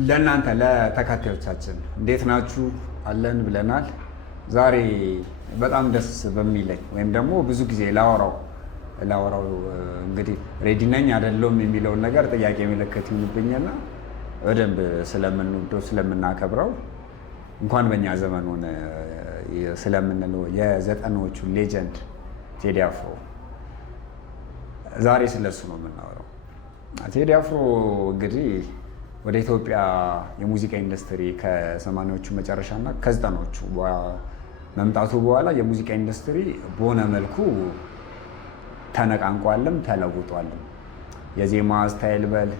ለእናንተ ለተከታዮቻችን እንዴት ናችሁ አለን ብለናል። ዛሬ በጣም ደስ በሚለኝ ወይም ደግሞ ብዙ ጊዜ ላወራው እንግዲህ ሬዲ ነኝ አይደለሁም የሚለውን ነገር ጥያቄ ምልክት ይሆንብኝና በደንብ ስለምንወደው ስለምናከብረው እንኳን በእኛ ዘመን ሆነ ስለምንለው የዘጠናዎቹ ሌጀንድ ቴዲ አፍሮ ዛሬ ስለሱ ነው የምናወራው። ቴዲ አፍሮ እንግዲህ ወደ ኢትዮጵያ የሙዚቃ ኢንዱስትሪ ከ80ዎቹ መጨረሻና ከ90ዎቹ መምጣቱ በኋላ የሙዚቃ ኢንዱስትሪ በሆነ መልኩ ተነቃንቋልም ተለውጧልም። የዜማ ስታይል በል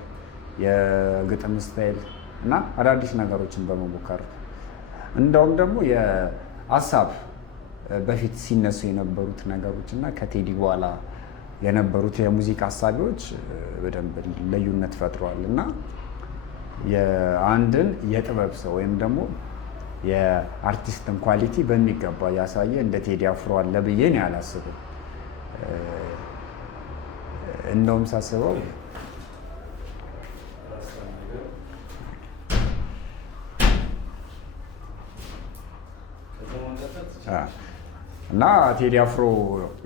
የግጥም ስታይል እና አዳዲስ ነገሮችን በመሞከር እንደውም ደግሞ የሀሳብ በፊት ሲነሱ የነበሩት ነገሮች እና ከቴዲ በኋላ የነበሩት የሙዚቃ ሀሳቢዎች በደንብ ልዩነት ፈጥረዋል እና የአንድን የጥበብ ሰው ወይም ደግሞ የአርቲስትን ኳሊቲ በሚገባ ያሳየ እንደ ቴዲ አፍሮ አለ ብዬ ነው ያላስብም። እንደውም ሳስበው እና ቴዲ አፍሮ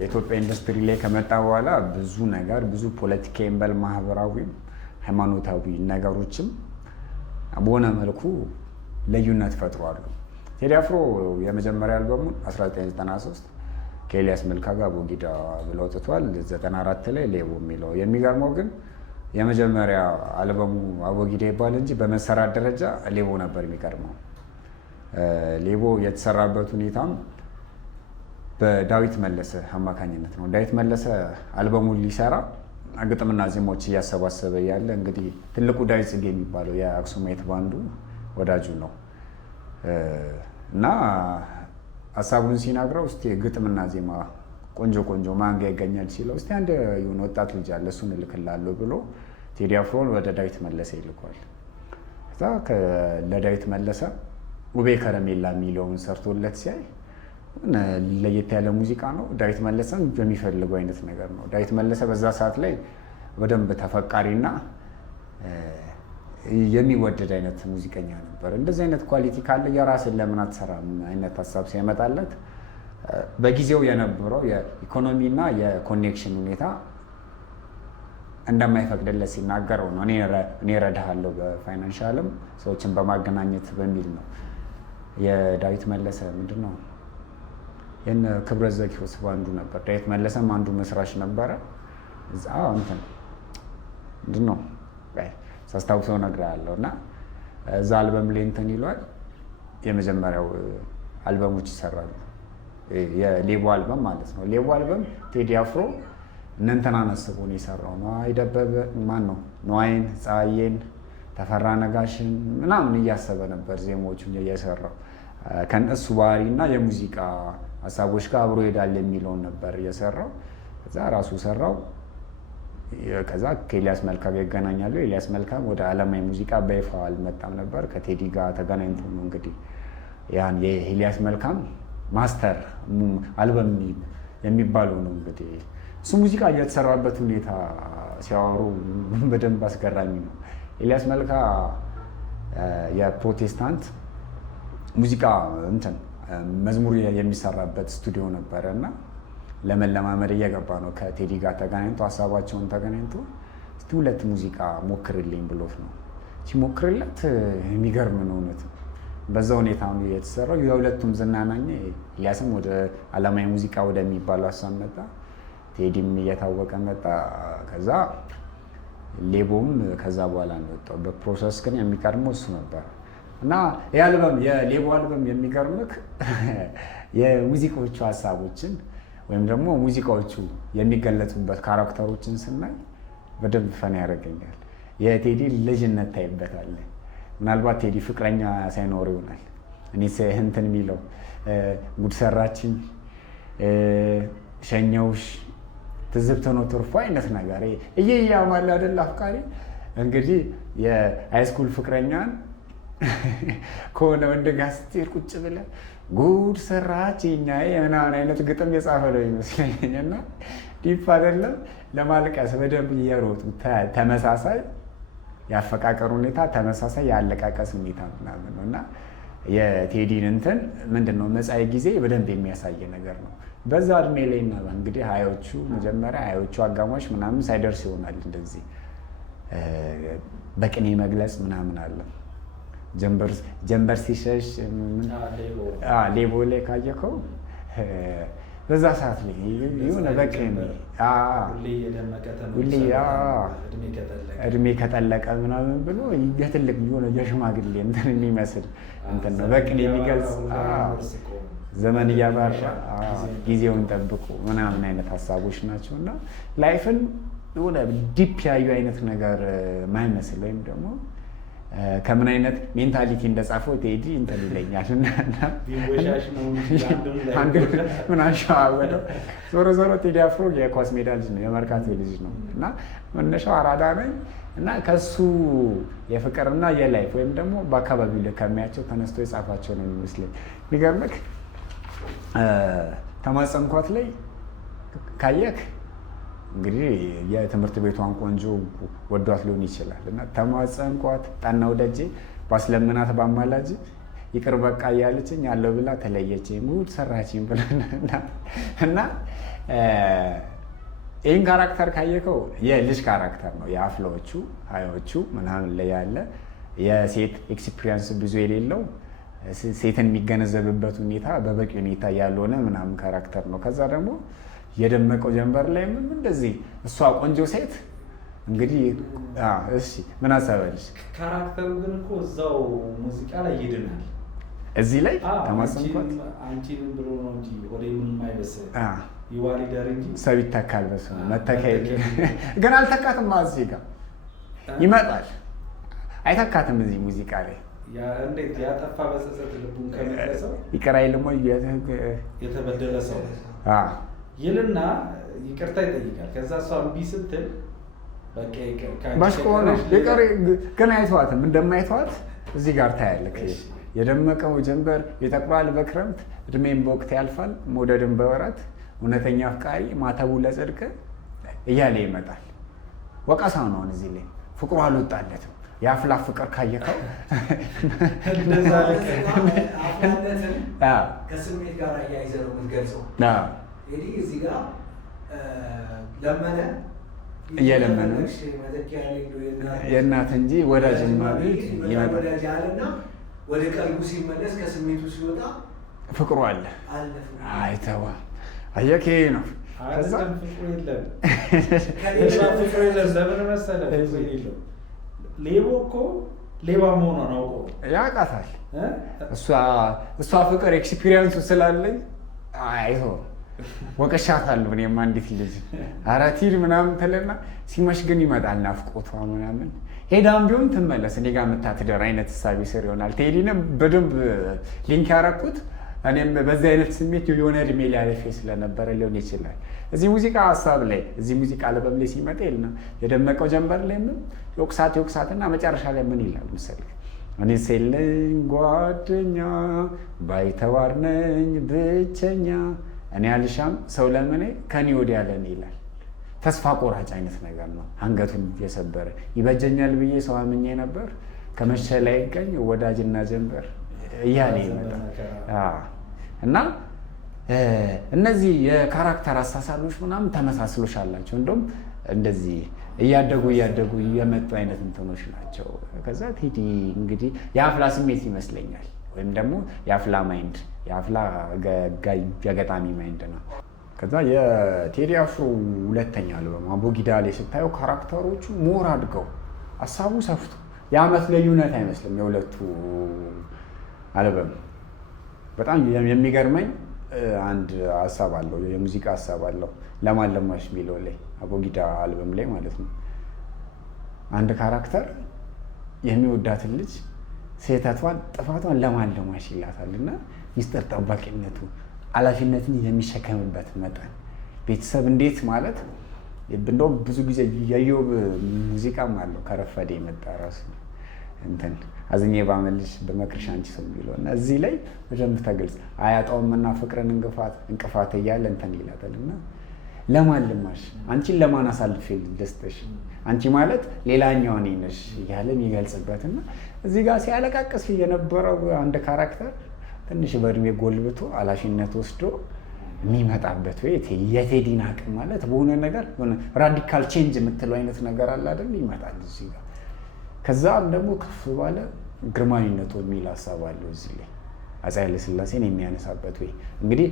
የኢትዮጵያ ኢንዱስትሪ ላይ ከመጣ በኋላ ብዙ ነገር ብዙ ፖለቲካዊም በል ማህበራዊም ሃይማኖታዊ ነገሮችም በሆነ መልኩ ልዩነት ፈጥሯሉ። ቴዲ አፍሮ የመጀመሪያ አልበሙን 1993 ከኤልያስ መልካ ጋር አቦጊዳ ብለው አውጥቷል። 94 ላይ ሌቦ የሚለው የሚገርመው ግን የመጀመሪያ አልበሙ አቦጊዳ ይባል እንጂ በመሰራት ደረጃ ሌቦ ነበር የሚቀድመው። ሌቦ የተሰራበት ሁኔታም በዳዊት መለሰ አማካኝነት ነው። ዳዊት መለሰ አልበሙን ሊሰራ ግጥምና ዜማዎች እያሰባሰበ ያለ እንግዲህ ትልቁ ዳዊት ጽጌ የሚባለው የአክሱማይት ባንዱ ወዳጁ ነው እና ሀሳቡን ሲናግረው እስቲ ግጥምና ዜማ ቆንጆ ማን ጋ ይገኛል ሲለው እስቲ አንድ የሆነ ወጣት ልጅ አለ እሱን እልክልሃለሁ ብሎ ቴዲ አፍሮን ወደ ዳዊት መለሰ ይልኳል። ከዛ ለዳዊት መለሰ ውቤ ከረሜላ የሚለውን ሰርቶለት ሲያይ ለየት ያለ ሙዚቃ ነው። ዳዊት መለሰን በሚፈልገው አይነት ነገር ነው። ዳዊት መለሰ በዛ ሰዓት ላይ በደንብ ተፈቃሪና የሚወደድ አይነት ሙዚቀኛ ነበር። እንደዚህ አይነት ኳሊቲ ካለ የራስን ለምን አትሰራም አይነት ሀሳብ ሲያመጣለት በጊዜው የነበረው የኢኮኖሚና የኮኔክሽን ሁኔታ እንደማይፈቅድለት ሲናገረው ነው እኔ እረዳሃለሁ በፋይናንሻልም ሰዎችን በማገናኘት በሚል ነው። የዳዊት መለሰ ምንድን ነው የነ ክብረት ዘኪዎስ ባንዱ ነበር። ዳዊት መለሰም አንዱ መስራች ነበረ። እዛ እንትን ምንድን ነው ሳስታውሰው እነግርሃለሁ እና እዛ አልበም ላይ እንትን ይሏል። የመጀመሪያው አልበሞች ይሰራሉ። የሌቦ አልበም ማለት ነው። ሌቦ አልበም ቴዲ አፍሮ እነንተናን አስቦ ነው የሰራው። ነዋይ ደበበ ማን ነው ነዋይን፣ ፀሐዬን፣ ተፈራ ነጋሽን ምናምን እያሰበ ነበር ዜማዎቹን እየሰራው ከእነሱ ባህሪ እና የሙዚቃ ሀሳቦች ጋር አብሮ ሄዳል የሚለውን ነበር እየሰራው። ከዛ ራሱ ሰራው። ከዛ ከኤልያስ መልካ ጋር ይገናኛሉ። ኤልያስ መልካም ወደ ዓለማዊ ሙዚቃ በይፋ አልመጣም ነበር። ከቴዲ ጋር ተገናኝቶ ነው እንግዲህ ያን የኤልያስ መልካም ማስተር አልበም የሚባለው ነው እንግዲህ እሱ ሙዚቃ እየተሰራበት ሁኔታ ሲያወሩ በደንብ አስገራሚ ነው። ኤልያስ መልካ የፕሮቴስታንት ሙዚቃ እንትን መዝሙር የሚሰራበት ስቱዲዮ ነበረ እና ለመለማመድ እየገባ ነው ከቴዲ ጋር ተገናኝቶ ሀሳባቸውን ተገናኝቶ እስቲ ሁለት ሙዚቃ ሞክርልኝ ብሎት ነው። ሲሞክርለት የሚገርም ነው እውነት። በዛ ሁኔታ ነው የተሰራው። የሁለቱም ዝናናኝ ኤልያስም ወደ ዓለማዊ ሙዚቃ ወደሚባለው ሀሳብ መጣ፣ ቴዲም እየታወቀ መጣ። ከዛ ሌቦም ከዛ በኋላ ነው የወጣው። በፕሮሰስ ግን የሚቀድመው እሱ ነበር እና የሌቦ አልበም የሚገርምክ የሙዚቃዎቹ ሀሳቦችን ወይም ደግሞ ሙዚቃዎቹ የሚገለጹበት ካራክተሮችን ስናይ በደንብ ፈን ያደርገኛል። የቴዲ ልጅነት ታይበታለህ። ምናልባት ቴዲ ፍቅረኛ ሳይኖር ይሆናል እኔ እንትን የሚለው ጉድ ሰራችኝ፣ ሸኘውሽ፣ ትዝብት ነው ትርፉ አይነት ነገር እያማለ አይደል አፍቃሪ እንግዲህ የሃይስኩል ፍቅረኛን ከሆነ ወንድ ጋር ስትሄድ ቁጭ ብለህ ጉድ ሰራችኝ ምናምን አይነት ግጥም የጻፈ ነው ይመስለኝ እና ዲፕ አይደለም ለማልቀስ በደንብ እየሮጡ ተመሳሳይ የአፈቃቀር ሁኔታ ተመሳሳይ የአለቃቀስ ሁኔታ ምናምን ነው እና የቴዲን እንትን ምንድነው መጻኢ ጊዜ በደንብ የሚያሳይ ነገር ነው። በዛ እድሜ ላይ እና እንግዲህ ሀያዎቹ መጀመሪያ ሀያዎቹ አጋማሽ ምናምን ሳይደርስ ይሆናል እንደዚህ በቅኔ መግለጽ ምናምን አለ። ጀንበር ሲሸሽ ሌቦ ላይ ካየከው በዛ ሰዓት ላይ የሆነ በቅኔ እድሜ ከጠለቀ ምናምን ብሎ የትልቅ የሆነ የሽማግሌ እንትን የሚመስል እንትን ነው በቅኔ የሚገልጽ ዘመን እያባራ ጊዜውን ጠብቁ ምናምን አይነት ሀሳቦች ናቸው እና ላይፍን የሆነ ዲፕ ያዩ አይነት ነገር ማይመስል ወይም ደግሞ ከምን አይነት ሜንታሊቲ እንደጻፈው ቴዲ እንትን ይለኛል ምን አሸዋወደው። ዞሮ ቴዲ አፍሮ የኳስ ሜዳ ልጅ ነው፣ የመርካቶ ልጅ ነው እና መነሻው አራዳ ነኝ እና ከሱ የፍቅርና የላይፍ ወይም ደግሞ በአካባቢው ላይ ከሚያቸው ተነስቶ የጻፋቸው ነው የሚመስለኝ። የሚገርምህ ተማጸንኳት ላይ ካየክ እንግዲህ የትምህርት ቤቷን ቆንጆ ወዷት ሊሆን ይችላል እና ተማጸንኳት ጠናው ደጄ ባስለምናት ባማላጅ ይቅር በቃ እያለችኝ ያለው ብላ ተለየችኝ ጉድ ሰራችኝ ብለና እና ይህን ካራክተር ካየከው የልጅ ካራክተር ነው። የአፍላዎቹ ሀያዎቹ ምናምን ላይ ያለ የሴት ኤክስፒሪየንስ ብዙ የሌለው ሴትን የሚገነዘብበት ሁኔታ በበቂ ሁኔታ ያልሆነ ምናምን ካራክተር ነው። ከዛ ደግሞ የደመቀው ጀንበር ላይ እንደዚህ እሷ ቆንጆ ሴት እንግዲህ እሺ ምን አሰበልሽ? ካራክተሩ ግን እኮ እዛው ሙዚቃ ላይ ይድናል። እዚህ ላይ ተማጸንኳት አንቺ ምን ብሎ ነው እንጂ ወደ ምን ማይበሰ ይዋሊደር እንጂ ሰው ይተካል። በሱ መተካይ ግን አልተካትም። እዚህ ጋር ይመጣል አይተካትም። እዚህ ሙዚቃ ላይ ያ እንዴት ያጠፋ በጸጸት ልቡን ከመለሰው ይቅር አይልም ወይ የተበደለ ሰው ይልና ይቅርታ ይጠይቃል። ከዛ እሷ እምቢ ስትል በቃ ይቅር ግን አይተዋትም። እንደማይተዋት እዚህ ጋር ታያለህ። የደመቀው ጀንበር ይጠቁራል በክረምት እድሜም በወቅት ያልፋል መውደድን በወራት እውነተኛ አፍቃሪ ማተቡ ለጽድቅ እያለ ይመጣል። ወቀሳ ነው እዚህ ላይ ፍቅሩ አልወጣለትም። የአፍላ ፍቅር ካየከው እንደዛ ከስሜት ጋር አያይዘህ ነው የምትገልጸው። እንግዲህ እዚህ ጋር ለመነ እየለመነ የእናት እንጂ ወዳጅማ ቤት ይመጣል። ወደ ቀልቡ ሲመለስ ከስሜቱ ሲወጣ ፍቅሩ አለ አይተዋ አየህ ነው። ከዛ ፍቅሩ የለም ለምን መሰለህ ሌቦ እኮ ሌባ መሆኗን አውቆ ያውቃታል። እሷ ፍቅር ኤክስፒሪየንሱ ስላለኝ አይቶ ወቀሻታለሁ። እኔማ እንዴት ልጅ አራት ሂድ ምናምን ትልና ሲመሽ ግን ይመጣል ናፍቆቷ ምናምን ሄዳም ቢሆን ትመለስ እኔ ጋር የምታትደር አይነት እሳቤ ስር ይሆናል። ቴዲንም በደንብ ሊንክ ያደረኩት እኔም በዚህ አይነት ስሜት የሆነ እድሜ ሊያለፌ ስለነበረ ሊሆን ይችላል። እዚህ ሙዚቃ ሀሳብ ላይ እዚህ ሙዚቃ አልበም ላይ ሲመጣ የለ የደመቀው ጀንበር ላይ ምን የወቅሳትና መጨረሻ ላይ ምን ይላል መሰለህ? እኔ ሴለኝ ጓደኛ ባይተዋር ነኝ ብቸኛ እኔ አልሻም ሰው ለምኔ ከኔ ወዲያ ለኔ ይላል። ተስፋ ቆራጭ አይነት ነገር ነው። አንገቱን የሰበረ ይበጀኛል ብዬ ሰው አምኜ ነበር ከመሸ ላይ ይገኝ ወዳጅና ጀንበር እያለ ይመጣል እና እነዚህ የካራክተር አሳሳሎች ምናምን ተመሳስሎች አላቸው። እንደውም እንደዚህ እያደጉ የመጡ አይነት እንትኖች ናቸው። ከዛ ቴዲ እንግዲህ የአፍላ ስሜት ይመስለኛል ወይም ደግሞ የአፍላ ማይንድ የአፍላ ገጣሚ ማይንድ ነው። ከዛ የቴዲ አፍሮ ሁለተኛ አልበም አቦጊዳ ላይ ስታየው ካራክተሮቹ ሞር አድገው ሀሳቡ ሰፍቶ የአመት ልዩነት አይመስልም የሁለቱ አልበም። በጣም የሚገርመኝ አንድ ሀሳብ አለው የሙዚቃ ሀሳብ አለው ለማለማሽ የሚለው ላይ አቦጊዳ አልበም ላይ ማለት ነው። አንድ ካራክተር የሚወዳትን ልጅ ስህተቷን ጥፋቷን ለማለማሽ ይላታል እና ሚስጥር ጠባቂነቱ ኃላፊነትን የሚሸከምበት መጠን ቤተሰብ እንዴት ማለት እንደውም ብዙ ጊዜ የኢዮብ ሙዚቃም አለው ከረፈደ የመጣ ራሱ እንትን አዝኜ ባመልሽ በመክርሽ አንቺ ሰው የሚለው እና እዚህ ላይ በደንብ ተገልጽ አያጣውም እና ፍቅርን እንቅፋት እያለ እንትን ይላታል እና ለማን ልማሽ? አንቺን ለማን አሳልፌ ልስጥሽ? አንቺ ማለት ሌላኛው እኔ ነሽ እያለ የሚገልጽበት እና እዚህ ጋር ሲያለቃቅስ የነበረው አንድ ካራክተር ትንሽ በእድሜ ጎልብቶ ኃላፊነት ወስዶ የሚመጣበት ወይ የቴዲን አቅም ማለት በሆነ ነገር ራዲካል ቼንጅ የምትለው አይነት ነገር አለ አይደል? ይመጣል እዚህ ጋር። ከዛም ደግሞ ከፍ ባለ ግርማዊነቱ የሚል ሀሳብ አለው እዚህ ላይ አፄ ኃይለሥላሴን የሚያነሳበት ወይ እንግዲህ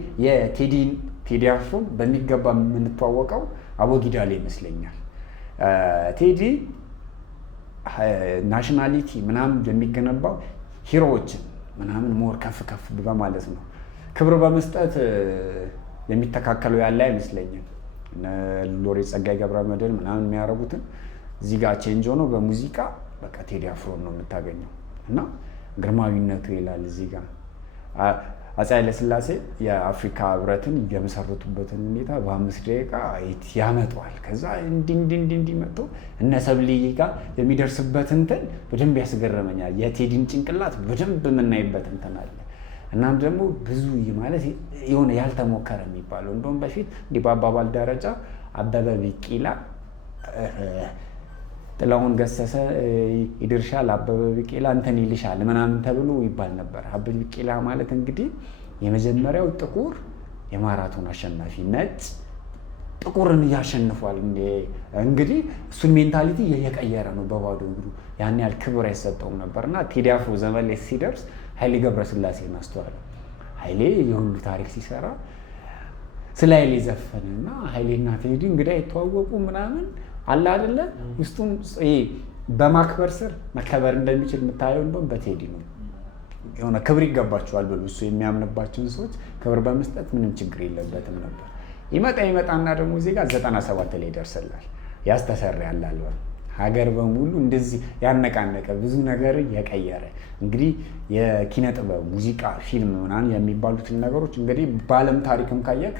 ቴዲ አፍሮን በሚገባ የምንተዋወቀው አቦጊዳ ላይ ይመስለኛል። ቴዲ ናሽናሊቲ ምናምን የሚገነባው ሂሮዎችን ምናምን ሞር ከፍ ከፍ በማለት ነው። ክብር በመስጠት የሚተካከለው ያለ አይመስለኝም። ሎሬት ጸጋዬ ገብረመድህን ምናምን የሚያደርጉትን እዚህ ጋር ቼንጅ ሆኖ በሙዚቃ በቃ ቴዲ አፍሮን ነው የምታገኘው እና ግርማዊነቱ ይላል እዚህ ጋር። አፄ ኃይለሥላሴ የአፍሪካ ህብረትን የመሰረቱበትን ሁኔታ በ5 ደቂቃ ያመጣዋል። ከዛ እንዲህ መጥቶ እነ ሰብልዬ ጋር የሚደርስበት እንትን በደንብ ያስገረመኛል። የቴዲን ጭንቅላት በደንብ የምናይበት እንትን አለ። እናም ደግሞ ብዙ ማለት የሆነ ያልተሞከረ የሚባለው እንደውም በፊት እንዲህ በአባባል ደረጃ አበበ ቢቂላ ጥላሁን ገሰሰ ይድርሻል፣ አበበ ቢቂላ እንትን ይልሻል ምናምን ተብሎ ይባል ነበር። አበበ ቢቂላ ማለት እንግዲህ የመጀመሪያው ጥቁር የማራቶን አሸናፊ ነጭ ጥቁርን እያሸንፏል። እንግዲህ እሱን ሜንታሊቲ እየቀየረ ነው በባዶ እግሩ። ያን ያህል ክብር አይሰጠውም ነበር እና ቴዲ አፍሮ ዘመን ላይ ሲደርስ ኃይሌ ገብረስላሴን አስተዋለ። ኃይሌ የሁሉ ታሪክ ሲሰራ ስለ ኃይሌ ዘፈነ እና ኃይሌና ቴዲ እንግዲህ አይተዋወቁ ምናምን አለ አይደለ? ውስጡም በማክበር ስር መከበር እንደሚችል የምታየው እንደውም በቴዲ ነው። የሆነ ክብር ይገባቸዋል ብሎ እሱ የሚያምንባቸውን ሰዎች ክብር በመስጠት ምንም ችግር የለበትም ነበር። ይመጣና ደግሞ እዚህ ጋር 97 ላይ ይደርስላል። ያስተሰርያል አልበም ሀገር በሙሉ እንደዚህ ያነቃነቀ ብዙ ነገር የቀየረ እንግዲህ የኪነ ጥበብ ሙዚቃ፣ ፊልም ምናምን የሚባሉትን ነገሮች እንግዲህ በዓለም ታሪክም ካየክ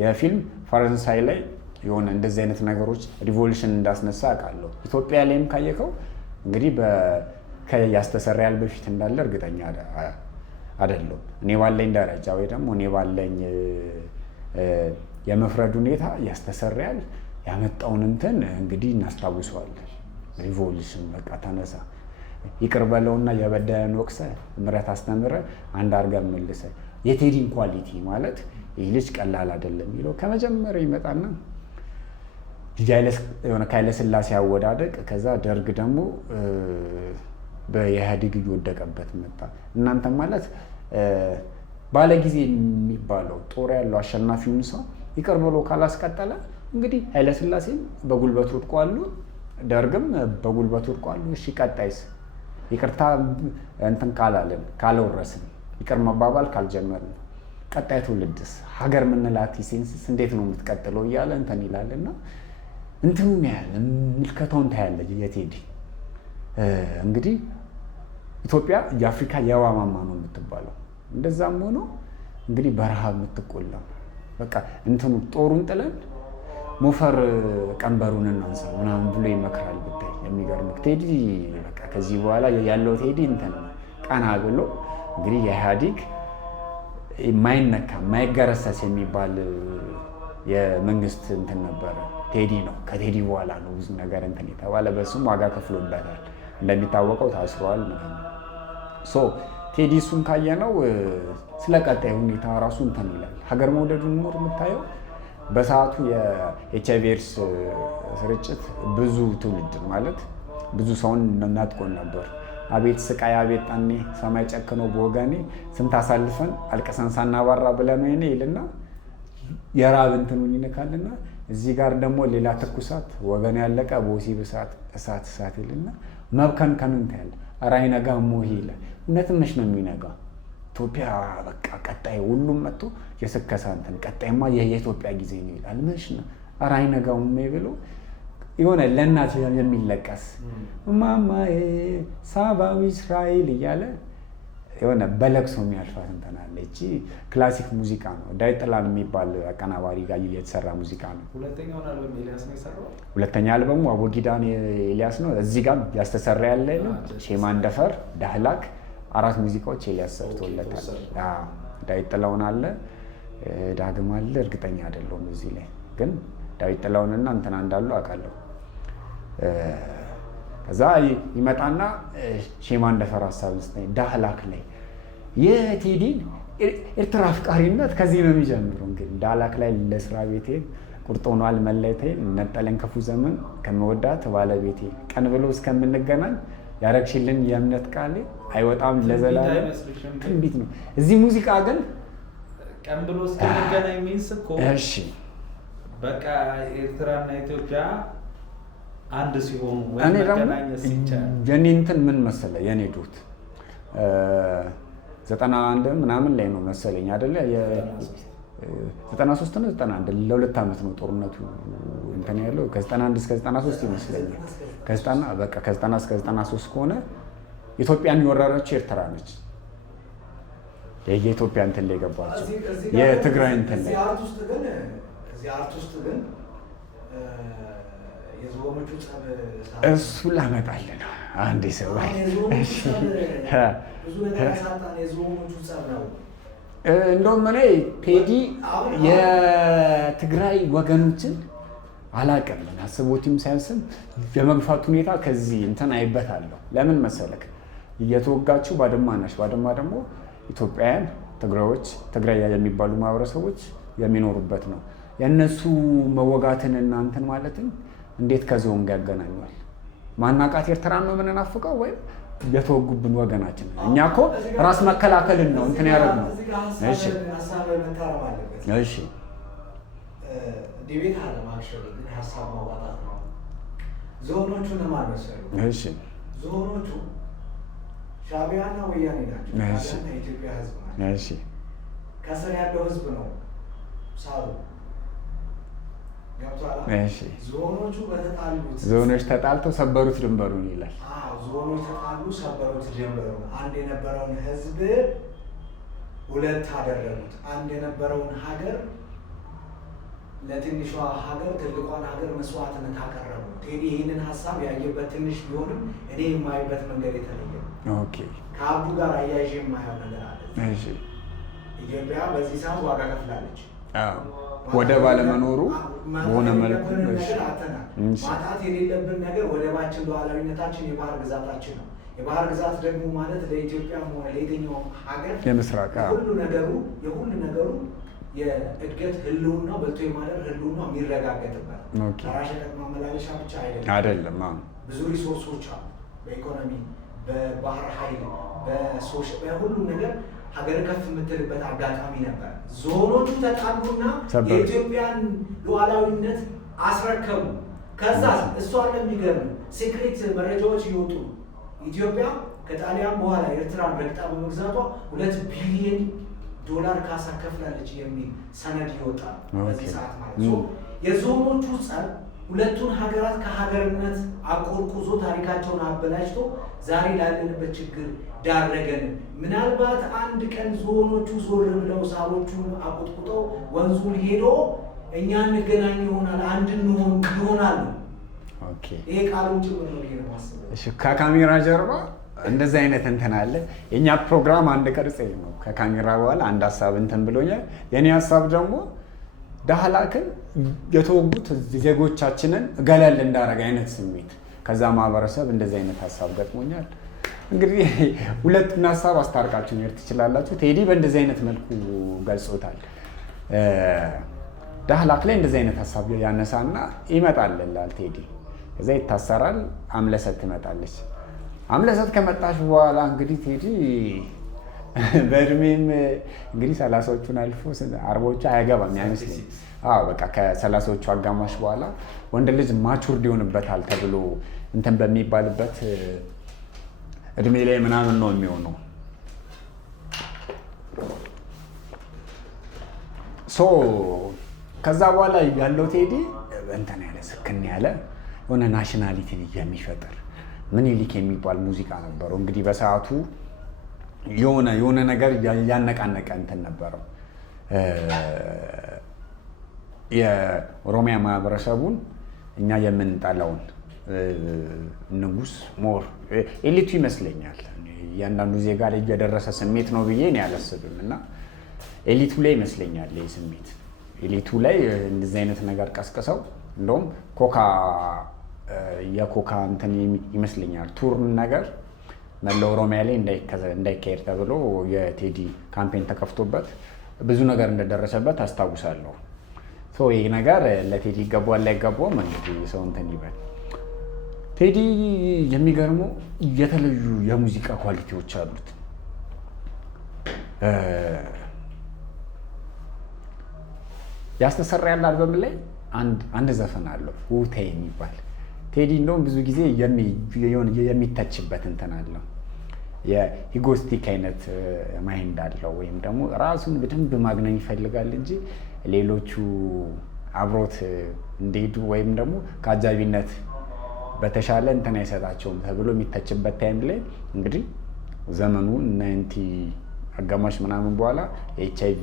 የፊልም ፈረንሳይ ላይ የሆነ እንደዚህ አይነት ነገሮች ሪቮሉሽን እንዳስነሳ አውቃለሁ። ኢትዮጵያ ላይም ካየከው እንግዲህ ያስተሰርያል በፊት እንዳለ እርግጠኛ አይደለም። እኔ ባለኝ ደረጃ ወይ ደግሞ እኔ ባለኝ የመፍረድ ሁኔታ ያስተሰርያል ያመጣውን እንትን እንግዲህ እናስታውሰዋለን። ሪቮሉሽን በቃ ተነሳ፣ ይቅር በለውና የበደለን ወቅሰ ምሕረት አስተምረ አንድ አድርገን መልሰ። የቴዲን ኳሊቲ ማለት ይህ ልጅ ቀላል አይደለም የሚለው ከመጀመሪያ ይመጣና ከኃይለሥላሴ አወዳደቅ ከዛ ደርግ ደግሞ በኢህአዴግ እየወደቀበት መጣ። እናንተ ማለት ባለጊዜ የሚባለው ጦር ያለው አሸናፊውን ሰው ይቅር ብሎ ካላስቀጠለ እንግዲህ ኃይለሥላሴም በጉልበት ወድቋሉ፣ ደርግም በጉልበት ወድቋሉ። እሺ ቀጣይስ? ይቅርታ እንትን ካላለን ካልወረስን፣ ይቅር መባባል ካልጀመርን ቀጣይ ትውልድስ ሀገር ምንላት ሴንስስ እንዴት ነው የምትቀጥለው እያለ እንትን ይላልና እንትኑን ያህል ምልከታውን ታያለ የቴዲ እንግዲህ ኢትዮጵያ የአፍሪካ የህዋ ማማ ነው የምትባለው። እንደዛም ሆኖ እንግዲህ በረሃብ የምትቆላው በቃ እንትኑ ጦሩን ጥለን ሞፈር ቀንበሩን እናንሳ ምናምን ብሎ ይመክራል። ብታይ የሚገርም ቴዲ በቃ ከዚህ በኋላ ያለው ቴዲ እንትን ቀና ብሎ እንግዲህ የኢህአዴግ የማይነካ የማይገረሰስ የሚባል የመንግስት እንትን ነበረ ቴዲ ነው። ከቴዲ በኋላ ነው ብዙ ነገር እንትን የተባለ በሱም ዋጋ ከፍሎበታል። እንደሚታወቀው ታስሯል። ቴዲ እሱን ካየነው ስለ ቀጣይ ሁኔታ ራሱ እንትን ይላል። ሀገር መውደዱን ኖር የምታየው በሰዓቱ የኤችአይቪ ኤድስ ስርጭት ብዙ ትውልድ ማለት ብዙ ሰውን እናጥቆን ነበር። አቤት ስቃይ አቤት ጣኔ ሰማይ ጨክኖ በወገኔ ስንት አሳልፈን አልቀሰን ሳናባራ ብለን ወይኔ ይልና የራብ እንትኑን ይነካልና እዚህ ጋር ደግሞ ሌላ ትኩሳት ወገን ያለቀ በወሲብ እሳት ይልና መብከንከንን ታያለ። ኧረ አይነጋም ሞሂ ይላል። እውነትም መች ነው የሚነጋ? ኢትዮጵያ በቃ ቀጣይ ሁሉም መጥቶ የስከሳ እንትን ቀጣይማ የኢትዮጵያ ጊዜ ነው ይላል። መች ነው ኧረ አይነጋም ብሎ የሆነ ለእናት የሚለቀስ ማማዬ ሳባዊ እስራኤል እያለ የሆነ በለቅሶ የሚያልፋት እንትን አለ። እቺ ክላሲክ ሙዚቃ ነው። ዳዊት ጥላን የሚባል አቀናባሪ ጋር የተሰራ ሙዚቃ ነው። ሁለተኛውን አልበም ኤልያስ ነው የሰራው። ሁለተኛ አልበሙ አቦጊዳን ኤልያስ ነው። እዚህ ጋር ያስተሰራ ያለ ሼማን ደፈር፣ ዳህላክ 4 ሙዚቃዎች ኤልያስ ሰርቶለታል። ዳዊት ጥላውን አለ። ዳግም አለ እርግጠኛ አይደለሁም። እዚህ ላይ ግን ዳዊት ጥላሁንና እንትና እንዳሉ አውቃለሁ። ከዛ ይመጣና ሼማ እንደፈር ሀሳብ ዳህላክ ላይ የቴዲን ኤርትራ አፍቃሪነት ከዚህ ነው የሚጀምረው። እንግዲህ ዳህላክ ላይ ለስራ ቤቴ ቁርጥ ሆኗል መለየቴ ነጠለን ክፉ ዘመን ከመወዳት ባለቤቴ ቀን ብሎ እስከምንገናኝ ያረግሽልን የእምነት ቃሌ አይወጣም ለዘላለም ትንቢት ነው። እዚህ ሙዚቃ ግን ቀን ብሎ እስከምንገናኝ ሚንስ እኮ እሺ በቃ ኤርትራና ኢትዮጵያ አንድ ሲሆኑ ወይ መገናኘት ሲቻል የኔ እንትን ምን መሰለህ የኔ ዶት 91 ምናምን ላይ ነው መሰለኝ አይደለ 93 ነው 91 ለሁለት ዓመት ነው ጦርነቱ እንትን ያለው ከ91 እስከ 93 ይመስለኛል። ከ90 እስከ 93 ከሆነ ኢትዮጵያን የወረረችው ኤርትራ ነች። የኢትዮጵያ እንትን ላይ ገባችው የትግራይ እንትን ላይ እዚህ አርት ውስጥ ግን የዝሆኖቹ ጸብ እሱ ላመጣልህ ነው አንዴ ሰው ብዙ ነገር ያሳጣን የዝሆኖቹ ጸብ ነው። እንደውም እኔ ቴዲ የትግራይ ወገኖችን አላውቅም አስቦትም ሳያንስም የመግፋት ሁኔታ ከዚህ እንትን አይበታለሁ። ለምን መሰለክ እየተወጋችሁ ባድማ ነሽ። ባድማ ደግሞ ኢትዮጵያውያን ትግራዮች ትግራይ የሚባሉ ማህበረሰቦች የሚኖሩበት ነው። የእነሱ መወጋትን እና እንትን ማለትን እንዴት ከዞን ጋር ያገናኛል? ማናቃት ኤርትራን ነው የምንናፍቀው ወይም የተወጉብን ወገናችን? እኛ እኮ ራስ መከላከልን ነው እንትን ያደረግነው። እሺ እሺ ዲቤት አለ ማክሸር ሀሳብ ማውጣት ነው። ዞኖቹ ለማን መሰሉ? እሺ ዞኖቹ ሻዕቢያና ወያኔ ናቸው። ሻዕቢያና የኢትዮጵያ ህዝብ ናቸው። እሺ ከስር ያለው ህዝብ ነው ሳሉ ገብቷል። እሺ ዞኖቹ በተጣሉት ዞኖች ተጣልተው ሰበሩት ድንበሩን ይላል። ዞኖች ተጣሉ፣ ሰበሩት ድንበሩን። አንድ የነበረውን ህዝብ ሁለት አደረጉት። አንድ የነበረውን ሀገር ለትንሿ ሀገር ትልቋን ሀገር መስዋዕትነት አቀረቡ። ቴዲ ይህንን ሀሳብ ያየበት ትንሽ ቢሆንም እኔ የማይበት መንገድ የተለየ ነው። ኦኬ ከአብዱ ጋር አያይዤ የማየው ነገር አለ። እሺ ኢትዮጵያ በዚህ ሰዓት ዋጋ ከፍላለች። ወደ ባለመኖሩ በሆነ መልኩ ማጣት የሌለብን ነገር ወደባችን፣ ሉዓላዊነታችን፣ የባህር ግዛታችን ነው። የባህር ግዛት ደግሞ ማለት ለኢትዮጵያ ሆነ ለየትኛውም ሀገር የምስራቅ የሁሉ ነገሩ የእድገት ህልውና በልቶ የማደር ህልውና የሚረጋገጥበት ሸቀጥ ማመላለሻ ብቻ አይደለም። ብዙ ሪሶርሶች አሉ። በኢኮኖሚ፣ በባህር ኃይል፣ በሁሉ ነገር ሀገር ከፍ የምትልበት አጋጣሚ ነበር። ዞኖቹ ተጣሉና የኢትዮጵያን ሉዓላዊነት አስረከቡ። ከዛ እሷ ለሚገርም ሴክሬት መረጃዎች ይወጡ። ኢትዮጵያ ከጣሊያን በኋላ ኤርትራን ረግጣ በመግዛቷ $2 ቢሊዮን ካሳ ከፍላለች የሚል ሰነድ ይወጣል። በዚህ ሰዓት ማለት ነው። የዞኖቹ ጸብ ሁለቱን ሀገራት ከሀገርነት አቆርቁዞ ታሪካቸውን አበላሽቶ ዛሬ ላለንበት ችግር ዳረገን። ምናልባት አንድ ቀን ዞኖቹ ዞር ብለው ሳሮቹን አቆጥቁጠው ወንዙን ሄዶ እኛ እንገናኝ ይሆናል፣ አንድ እንሆን ይሆናል። ይሄ ቃሉን ጭምር ነው የማስበው። እሺ ከካሜራ ጀርባ እንደዚህ አይነት እንትን አለ። የኛ ፕሮግራም አንድ ቅርጽ ነው። ከካሜራ በኋላ አንድ ሀሳብ እንትን ብሎኛል። የኔ ሀሳብ ደግሞ ዳህላክን የተወጉት ዜጎቻችንን ገለል እንዳረግ አይነት ስሜት ከዛ ማህበረሰብ እንደዚህ አይነት ሀሳብ ገጥሞኛል። እንግዲህ ሁለቱን ሀሳብ አስታርቃችሁ መሄድ ትችላላችሁ። ቴዲ በእንደዚህ አይነት መልኩ ገልጾታል። ዳህላክ ላይ እንደዚህ አይነት ሀሳብ ያነሳና ይመጣልላል ቴዲ። ከዛ ይታሰራል። አምለሰት ትመጣለች። አምለሰት ከመጣች በኋላ እንግዲህ ቴዲ በእድሜም እንግዲህ 30ዎቹን አልፎ 40ዎቹ አያገባም ያመስለኝ። በቃ ከ30ዎቹ አጋማሽ በኋላ ወንድ ልጅ ማቹርድ ይሆንበታል ተብሎ እንትን በሚባልበት እድሜ ላይ ምናምን ነው የሚሆነው። ከዛ በኋላ ያለው ቴዲ እንትን ያለ ስክን ያለ የሆነ ናሽናሊቲን የሚፈጥር ምኒልክ የሚባል ሙዚቃ ነበረው። እንግዲህ በሰዓቱ የሆነ ነገር ያነቃነቀ እንትን ነበረው። የኦሮሚያ ማህበረሰቡን እኛ የምንጠላውን ንጉስ ሞር ኤሊቱ ይመስለኛል። እያንዳንዱ ዜጋ ላይ የደረሰ ስሜት ነው ብዬ እኔ አላስብም። እና ኤሊቱ ላይ ይመስለኛል ይህ ስሜት። ኤሊቱ ላይ እንደዚህ አይነት ነገር ቀስቅሰው እንደውም የኮካ እንትን ይመስለኛል ቱር ነገር መላው ኦሮሚያ ላይ እንዳይካሄድ ተብሎ የቴዲ ካምፔን ተከፍቶበት ብዙ ነገር እንደደረሰበት አስታውሳለሁ። ይህ ነገር ለቴዲ ይገባዋል ላይገባውም እንግዲህ ሰው እንትን ይበል። ቴዲ የሚገርሙ የተለዩ የሙዚቃ ኳሊቲዎች አሉት። ያስተሰራ ያለ አልበም ላይ አንድ ዘፈን አለው ውቴ የሚባል ቴዲ እንደውም ብዙ ጊዜ የሚተችበት እንትን አለው። የኢጎስቲክ አይነት ማይንድ አለው ወይም ደግሞ ራሱን በደንብ ማግነን ይፈልጋል እንጂ ሌሎቹ አብሮት እንዲሄዱ ወይም ደግሞ ከአጃቢነት በተሻለ እንትን አይሰጣቸውም ተብሎ የሚተችበት ታይም ላይ እንግዲህ ዘመኑ 90 አጋማሽ ምናምን በኋላ የኤችአይቪ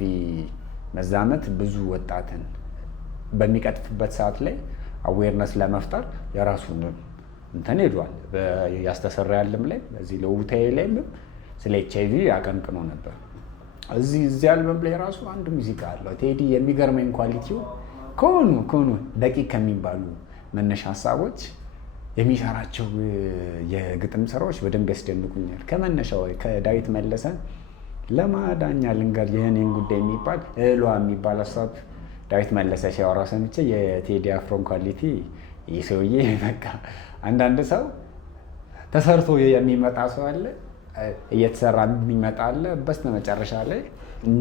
መዛመት ብዙ ወጣትን በሚቀጥፍበት ሰዓት ላይ አዌርነስ ለመፍጠር የራሱን እንትን ሄዷል። ያስተሰራ ያለም ላይ በዚህ ለውታዬ ላይ ስለ ኤችአይቪ አቀንቅኖ ነበር። እዚህ አልበም ላይ ራሱ አንድ ሙዚቃ አለው ቴዲ የሚገርመኝ ኳሊቲው ከሆኑ ደቂቅ ከሚባሉ መነሻ ሀሳቦች የሚሰራቸው የግጥም ስራዎች በደንብ ያስደንቁኛል። ከመነሻው ከዳዊት መለሰ ለማዳኛ ልንገር የእኔን ጉዳይ የሚባል እህሏ የሚባል ሀሳብ ዳዊት መለሰ ሲያወራ ሰምቼ የቴዲ አፍሮን ኳሊቲ ይህ ሰውዬ በቃ አንዳንድ ሰው ተሰርቶ የሚመጣ ሰው አለ፣ እየተሰራ የሚመጣ አለ፣ በስተ መጨረሻ ላይ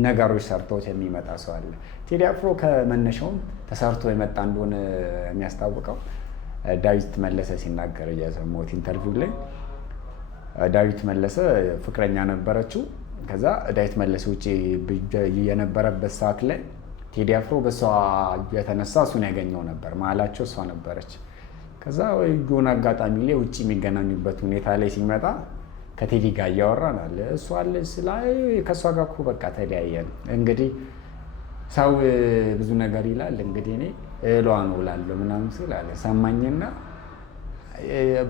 ነገሮች ሰርቶት የሚመጣ ሰው አለ። ቴዲ አፍሮ ከመነሻውም ተሰርቶ የመጣ እንደሆነ የሚያስታውቀው ዳዊት መለሰ ሲናገር የሰማሁት ኢንተርቪው ላይ ዳዊት መለሰ ፍቅረኛ ነበረችው። ከዛ ዳዊት መለሰ ውጭ የነበረበት ሰዓት ላይ ቴዲ አፍሮ በሷ የተነሳ እሱን ያገኘው ነበር። መሀላቸው እሷ ነበረች። ከዛ የሆነ አጋጣሚ ላይ ውጭ የሚገናኙበት ሁኔታ ላይ ሲመጣ ከቴዲ ጋር እያወራን አለ እሷ አለች ስላ ከእሷ ጋር እኮ በቃ ተለያየን። እንግዲህ ሰው ብዙ ነገር ይላል። እንግዲህ እኔ እህሏ ነው እላለሁ ምናምን ስል አለ ሰማኝና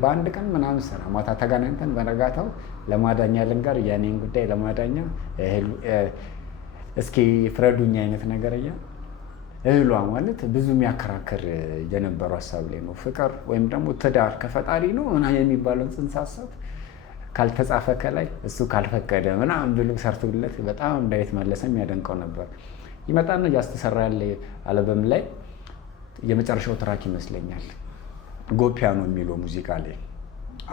በአንድ ቀን ምናምን ስራ ማታ ተገናኝተን በነጋታው ለማዳኛ ልንገር የእኔን ጉዳይ ለማዳኛ እስኪ ፍረዱኝ አይነት ነገር እህሏ ማለት ብዙ የሚያከራክር የነበሩ ሀሳብ ላይ ነው። ፍቅር ወይም ደግሞ ትዳር ከፈጣሪ ነው ምናምን የሚባለውን ጽንሰ ሀሳብ ካልተጻፈ ከላይ እሱ ካልፈቀደ ምናምን ብሎ ሰርቶለት በጣም ዳዊት መለሰ የሚያደንቀው ነበር። ይመጣና እያስተሰራ ያለ አልበም ላይ የመጨረሻው ትራክ ይመስለኛል ጎፒያኖ የሚለው ሙዚቃ ላይ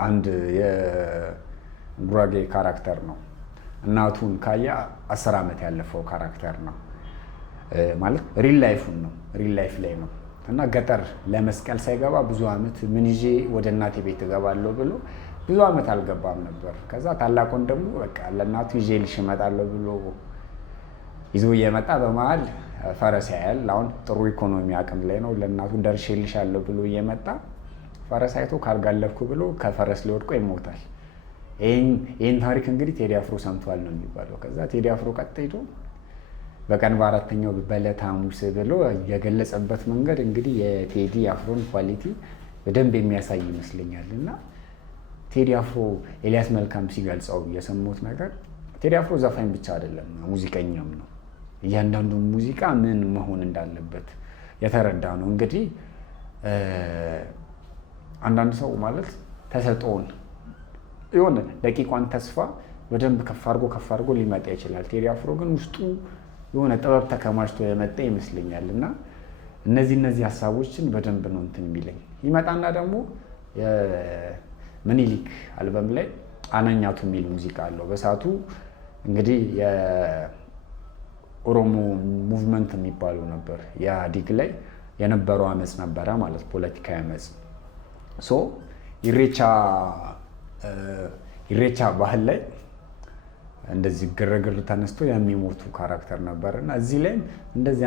አንድ የጉራጌ ካራክተር ነው። እናቱን ካየ 10 ዓመት ያለፈው ካራክተር ነው ማለት ሪል ላይፉን ነው ሪል ላይፍ ላይ ነው እና ገጠር ለመስቀል ሳይገባ ብዙ ዓመት ምን ይዤ ወደ እናቴ ቤት እገባለሁ ብሎ ብዙ ዓመት አልገባም ነበር። ከዛ ታላቁን ደግሞ በቃ ለእናቱ ይዤ ልሽ እመጣለሁ ብሎ ይዞ እየመጣ በመሀል ፈረስ ያያል። አሁን ጥሩ ኢኮኖሚ አቅም ላይ ነው። ለእናቱ ደርሼልሻለሁ ብሎ እየመጣ ፈረስ አይቶ ካልጋለብኩ ብሎ ከፈረስ ሊወድቆ ይሞታል። ይህን ታሪክ እንግዲህ ቴዲ አፍሮ ሰምቷል ነው የሚባለው። ከዛ ቴዲ አፍሮ ቀጥ ሄዶ በቀን በአራተኛው በዕለተ ሐሙስ ብሎ የገለጸበት መንገድ እንግዲህ የቴዲ አፍሮን ኳሊቲ በደንብ የሚያሳይ ይመስለኛል። እና ቴዲ አፍሮ ኤልያስ መልካም ሲገልጸው የሰሙት ነገር ቴዲ አፍሮ ዘፋኝ ብቻ አይደለም ሙዚቀኛም ነው። እያንዳንዱ ሙዚቃ ምን መሆን እንዳለበት የተረዳ ነው። እንግዲህ አንዳንድ ሰው ማለት ተሰጥኦን የሆነ ደቂቋን ተስፋ በደንብ ከፍ አድርጎ ሊመጣ ይችላል። ቴዲ አፍሮ ግን ውስጡ የሆነ ጥበብ ተከማችቶ የመጣ ይመስለኛል። እና እነዚህ ሀሳቦችን በደንብ ነው እንትን የሚለኝ። ይመጣና ደግሞ ምኒልክ አልበም ላይ አናኛቱ የሚል ሙዚቃ አለው። በሰዓቱ እንግዲህ የኦሮሞ ሙቭመንት የሚባለው ነበር የኢህአዴግ ላይ የነበረው አመፅ ነበረ ማለት ፖለቲካዊ አመፅ። ኢሬቻ ባህል ላይ እንደዚህ ግርግር ተነስቶ የሚሞቱ ካራክተር ነበር እና እዚህ ላይም እንደዚህ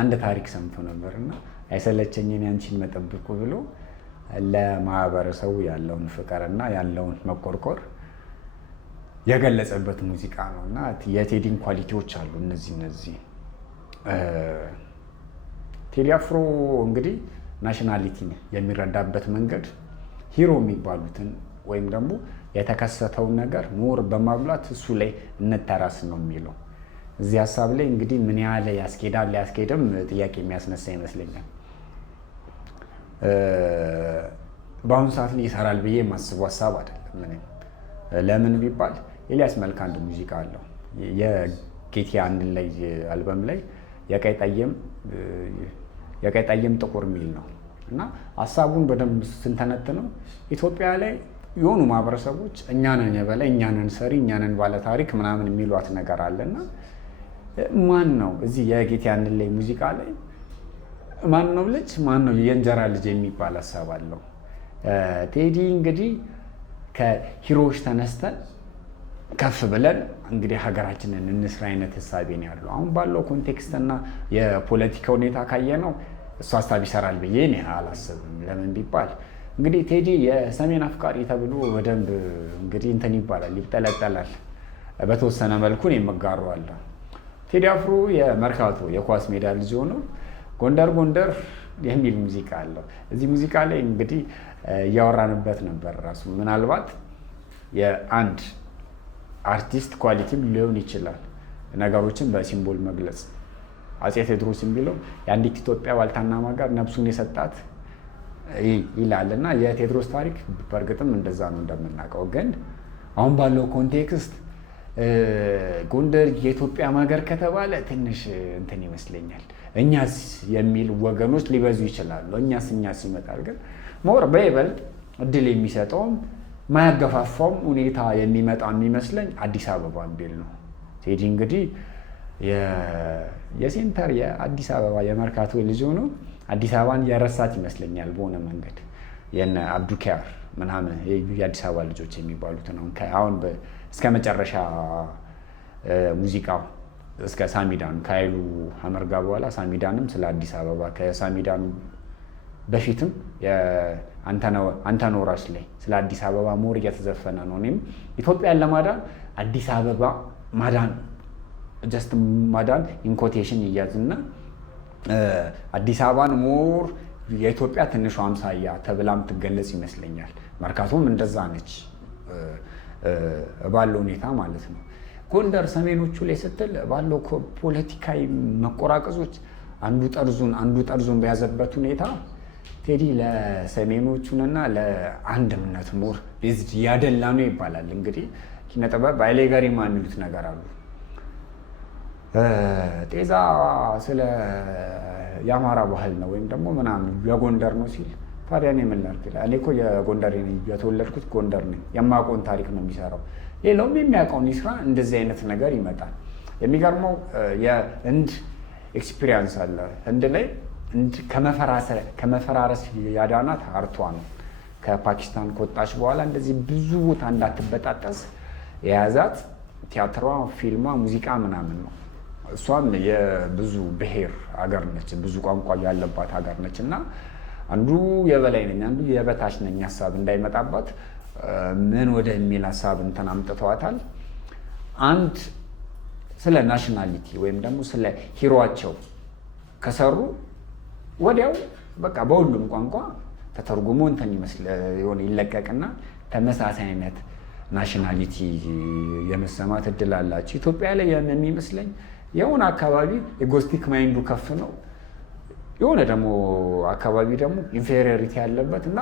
አንድ ታሪክ ሰምቶ ነበር እና አይሰለቸኝን ያንቺን መጠብቁ ብሎ ለማህበረሰቡ ያለውን ፍቅርና ያለውን መቆርቆር የገለጸበት ሙዚቃ ነው እና የቴዲን ኳሊቲዎች አሉ እነዚህ። ቴዲ አፍሮ እንግዲህ ናሽናሊቲን የሚረዳበት መንገድ ሂሮ የሚባሉትን ወይም ደግሞ የተከሰተውን ነገር ሞር በማብላት እሱ ላይ እንተራስ ነው የሚለው። እዚህ ሀሳብ ላይ እንግዲህ ምን ያህል ያስኬዳል ሊያስኬድም ጥያቄ የሚያስነሳ ይመስለኛል። በአሁኑ ሰዓት ላይ ይሰራል ብዬ የማስበው ሀሳብ አይደለም። ለምን ቢባል ኤልያስ መልካ አንድ ሙዚቃ አለው የጌቲ አንድ ላይ አልበም ላይ የቀይ ጠይም ጥቁር የሚል ነው እና ሀሳቡን በደንብ ስንተነትነው ኢትዮጵያ ላይ የሆኑ ማህበረሰቦች እኛንን የበላይ እኛንን ሰሪ እኛንን ባለ ታሪክ ምናምን የሚሏት ነገር አለና ማን ነው እዚህ የጌቲ አንድ ላይ ሙዚቃ ላይ ማን ነው ልጅ ማን ነው የእንጀራ ልጅ የሚባል ሀሳብ አለው። ቴዲ እንግዲህ ከሂሮዎች ተነስተን ከፍ ብለን እንግዲህ ሀገራችንን እንስራ አይነት ሀሳቤ ነው ያለው። አሁን ባለው ኮንቴክስት እና የፖለቲካ ሁኔታ ካየነው እሱ ሀሳብ ይሰራል ብዬ እኔ አላስብም። ለምን ቢባል እንግዲህ ቴዲ የሰሜን አፍቃሪ ተብሎ በደንብ እንግዲህ እንትን ይባላል ይጠለጠላል። በተወሰነ መልኩ እኔ የምጋራዋለሁ። ቴዲ አፍሮ የመርካቶ የኳስ ሜዳ ልጅ ሆኖ ጎንደር ጎንደር የሚል ሙዚቃ አለው። እዚህ ሙዚቃ ላይ እንግዲህ እያወራንበት ነበር ራሱ ምናልባት የአንድ አርቲስት ኳሊቲም ሊሆን ይችላል ነገሮችን በሲምቦል መግለጽ። አፄ ቴዎድሮስ የሚለው የአንዲት ኢትዮጵያ ዋልታና ማገር ነፍሱን የሰጣት ይላል እና የቴዎድሮስ ታሪክ በእርግጥም እንደዛ ነው እንደምናውቀው። ግን አሁን ባለው ኮንቴክስት ጎንደር የኢትዮጵያ ማገር ከተባለ ትንሽ እንትን ይመስለኛል። እኛስ የሚል ወገኖች ሊበዙ ይችላሉ። እኛስ ይመጣል። ግን ሞር በይበልጥ እድል የሚሰጠውም ማያገፋፋውም ሁኔታ የሚመጣ የሚመስለኝ አዲስ አበባ ቢል ነው። ቴዲ እንግዲህ የሴንተር የአዲስ አበባ የመርካቶ ልጅ ሆኖ አዲስ አበባን የረሳት ይመስለኛል በሆነ መንገድ። የነ አብዱኪያር ምናምን የአዲስ አበባ ልጆች የሚባሉት ነው። አሁን እስከ መጨረሻ ሙዚቃው እስከ ሳሚዳን ከኃይሉ ሀመርጋ በኋላ ሳሚዳንም ስለ አዲስ አበባ ከሳሚዳን በፊትም አንተነህ ወራሽ ላይ ስለ አዲስ አበባ ሞር እየተዘፈነ ነው። እኔም ኢትዮጵያን ለማዳን አዲስ አበባ ማዳን ጀስት ማዳን ኢንኮቴሽን ይያዝና አዲስ አበባን ሞር የኢትዮጵያ ትንሿ አምሳያ ተብላም ትገለጽ ይመስለኛል። መርካቶም እንደዛ ነች ባለው ሁኔታ ማለት ነው። ጎንደር ሰሜኖቹ ላይ ስትል ባለው ፖለቲካዊ መቆራቀዞች አንዱ ጠርዙን በያዘበት ሁኔታ ቴዲ ለሰሜኖቹንና ለአንድነት ሞር ያደላ ነው ይባላል። እንግዲህ ኪነጥበብ ባይሌ ገሪማ የሚሉት ነገር አሉ። ጤዛ ስለ የአማራ ባህል ነው ወይም ደግሞ ምናምን የጎንደር ነው ሲል ታዲያ እኔ ምን ላድርግ? እኔ እኮ የጎንደር ነኝ፣ የተወለድኩት ጎንደር ነኝ። የማውቀውን ታሪክ ነው የሚሰራው። ሌላውም የሚያውቀውን ይስራ። እንደዚህ አይነት ነገር ይመጣል። የሚገርመው የህንድ ኤክስፒሪየንስ አለ። ህንድ ላይ ከመፈራረስ ያዳናት አርቷ ነው። ከፓኪስታን ከወጣች በኋላ እንደዚህ ብዙ ቦታ እንዳትበጣጠስ የያዛት ቲያትሯ፣ ፊልሟ፣ ሙዚቃ ምናምን ነው። እሷም የብዙ ብሔር ሀገር ነች፣ ብዙ ቋንቋ ያለባት ሀገር ነች እና አንዱ የበላይ ነኝ አንዱ የበታች ነኝ ሀሳብ እንዳይመጣባት ምን ወደ የሚል ሀሳብ እንትን አምጥተዋታል። አንድ ስለ ናሽናሊቲ ወይም ደግሞ ስለ ሂሮአቸው ከሰሩ ወዲያው በቃ በሁሉም ቋንቋ ተተርጉሞ እንትን ይሆን ይለቀቅና ተመሳሳይ አይነት ናሽናሊቲ የመሰማት እድል አላቸው። ኢትዮጵያ ላይ የሚመስለኝ የሆነ አካባቢ ኤጎስቲክ ማይንዱ ከፍ ነው፣ የሆነ ደግሞ አካባቢ ደግሞ ኢንፌሪዮሪቲ ያለበት እና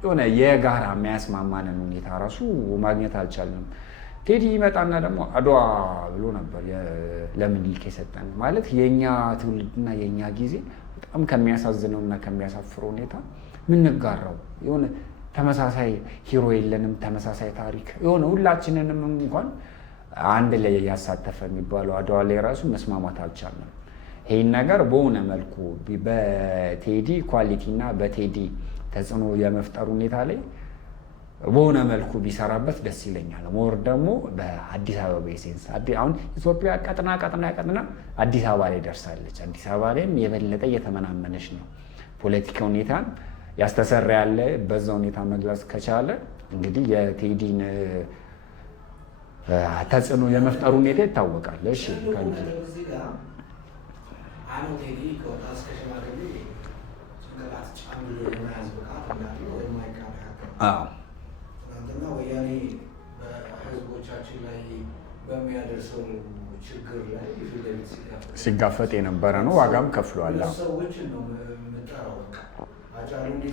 የሆነ የጋራ የሚያስማማንን ሁኔታ ራሱ ማግኘት አልቻልንም። ቴዲ ይመጣና ደግሞ አድዋ ብሎ ነበር ለምኒልክ የሰጠን ማለት የእኛ ትውልድና የእኛ ጊዜ በጣም ከሚያሳዝነው እና ከሚያሳፍረው ሁኔታ ምንጋራው የሆነ ተመሳሳይ ሂሮ የለንም፣ ተመሳሳይ ታሪክ የሆነ ሁላችንንም እንኳን አንድ ላይ ያሳተፈ የሚባለው አድዋ ላይ ራሱ መስማማት አልቻልንም። ይህን ነገር በሆነ መልኩ በቴዲ ኳሊቲ እና በቴዲ ተጽዕኖ የመፍጠር ሁኔታ ላይ በሆነ መልኩ ቢሰራበት ደስ ይለኛል። ሞር ደግሞ በአዲስ አበባ ሴንስ አሁን ኢትዮጵያ ቀጥና አዲስ አበባ ላይ ደርሳለች። አዲስ አበባ ላይም የበለጠ እየተመናመነች ነው። ፖለቲካ ሁኔታን ያስተሰራ ያለ በዛ ሁኔታ መግለጽ ከቻለ እንግዲህ የቴዲን ተጽዕኖ የመፍጠር ሁኔታ ይታወቃል። እሺ ቴዲ ከወጣ እስከ ሽማግሌ ጭንቅላት ጫምሎ የመያዝ ብቃት እንዳለው የማይካድ ትናንትና ወያኔ በህዝቦቻችን ላይ በሚያደርሰው ችግር ላይ ሲጋፈጥ የነበረ ነው። ዋጋም ከፍሏል። ሰዎችን ነው የምጠራው።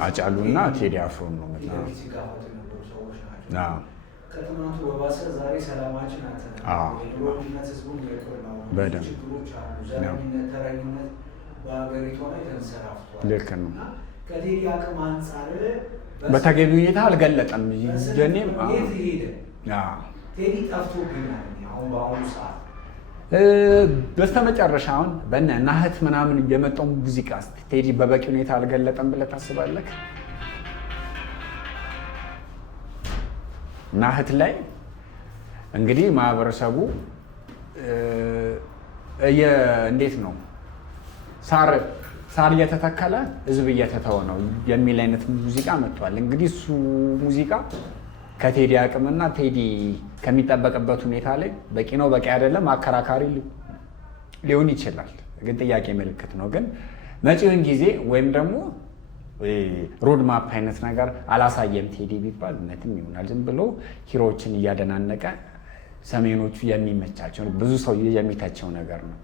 አጫሉና ቴዲ አፍሮን ነው ሲጋፈጡ የነበሩ ሰዎች ናቸው። ከትናንቱ በባሰ ዛሬ ሰላማችን አጥተናል። የኑሮ ውድነት ህዝቡን እየቆላው ነው። ችግሮች አሉ። ዘረኝነት፣ ተረኝነት በሀገሪቷ ላይ ተንሰራፍቷል። ልክ ነው። ከቴዲ አቅም አንጻር በተገቢ ሁኔታ አልገለጠም። ጀኔም የት ሄደ? ቴዲ ጠፍቶብኛል አሁን በአሁኑ ሰዓት። በስተመጨረሻ አሁን በእነ ናህት ምናምን የመጣው ሙዚቃ ቴዲ በበቂ ሁኔታ አልገለጠም ብለህ ታስባለህ? ናህት ላይ እንግዲህ ማህበረሰቡ እንዴት ነው ሳር እየተተከለ ህዝብ እየተተወ ነው የሚል አይነት ሙዚቃ መጥቷል። እንግዲህ እሱ ሙዚቃ ከቴዲ አቅምና ቴዲ ከሚጠበቅበት ሁኔታ ላይ በቂ ነው በቂ አይደለም አከራካሪ ሊሆን ይችላል፣ ግን ጥያቄ ምልክት ነው። ግን መጪውን ጊዜ ወይም ደግሞ ሮድ ማፕ አይነት ነገር አላሳየም ቴዲ ቢባል እውነትም ይሆናል። ዝም ብሎ ሂሮዎችን እያደናነቀ ሰሜኖቹ የሚመቻቸው ብዙ ሰው የሚተቸው ነገር ነው።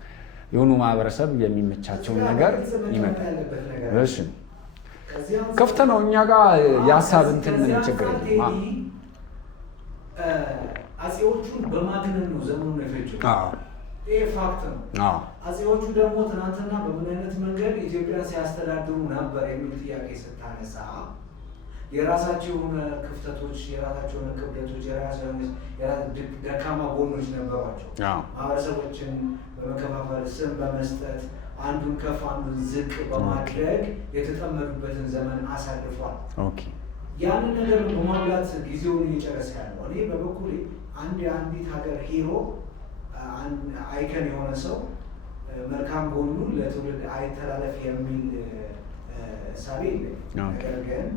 የሆኑ ማህበረሰብ የሚመቻቸውን ነገር ይመጣል። እሺ ክፍት ነው። እኛ ጋር የሀሳብ እንትን ምን ችግር የለም። አፄዎቹን በማግነን ነው ዘመኑን የፈጀው። ይህ ፋክት ነው። አፄዎቹ ደግሞ ትናንትና በምን አይነት መንገድ ኢትዮጵያን ሲያስተዳድሩ ነበር የሚል ጥያቄ ስታነሳ የራሳቸው የሆነ ክፍተቶች፣ የራሳቸው የሆነ ክብደቶች፣ ደካማ ጎኖች ነበሯቸው። ማህበረሰቦችን በመከፋፈል ስም በመስጠት አንዱን ከፍ አንዱን ዝቅ በማድረግ የተጠመዱበትን ዘመን አሳልፏል። ያንን ነገር በማብላት ጊዜውን እየጨረሰ ያለው እኔ በበኩሌ የአንዲት ሀገር ሂሮ አይከን የሆነ ሰው መልካም ጎኑን ለትውልድ አይተላለፍ የሚል እሳቤ የለኝም። ነገር ግን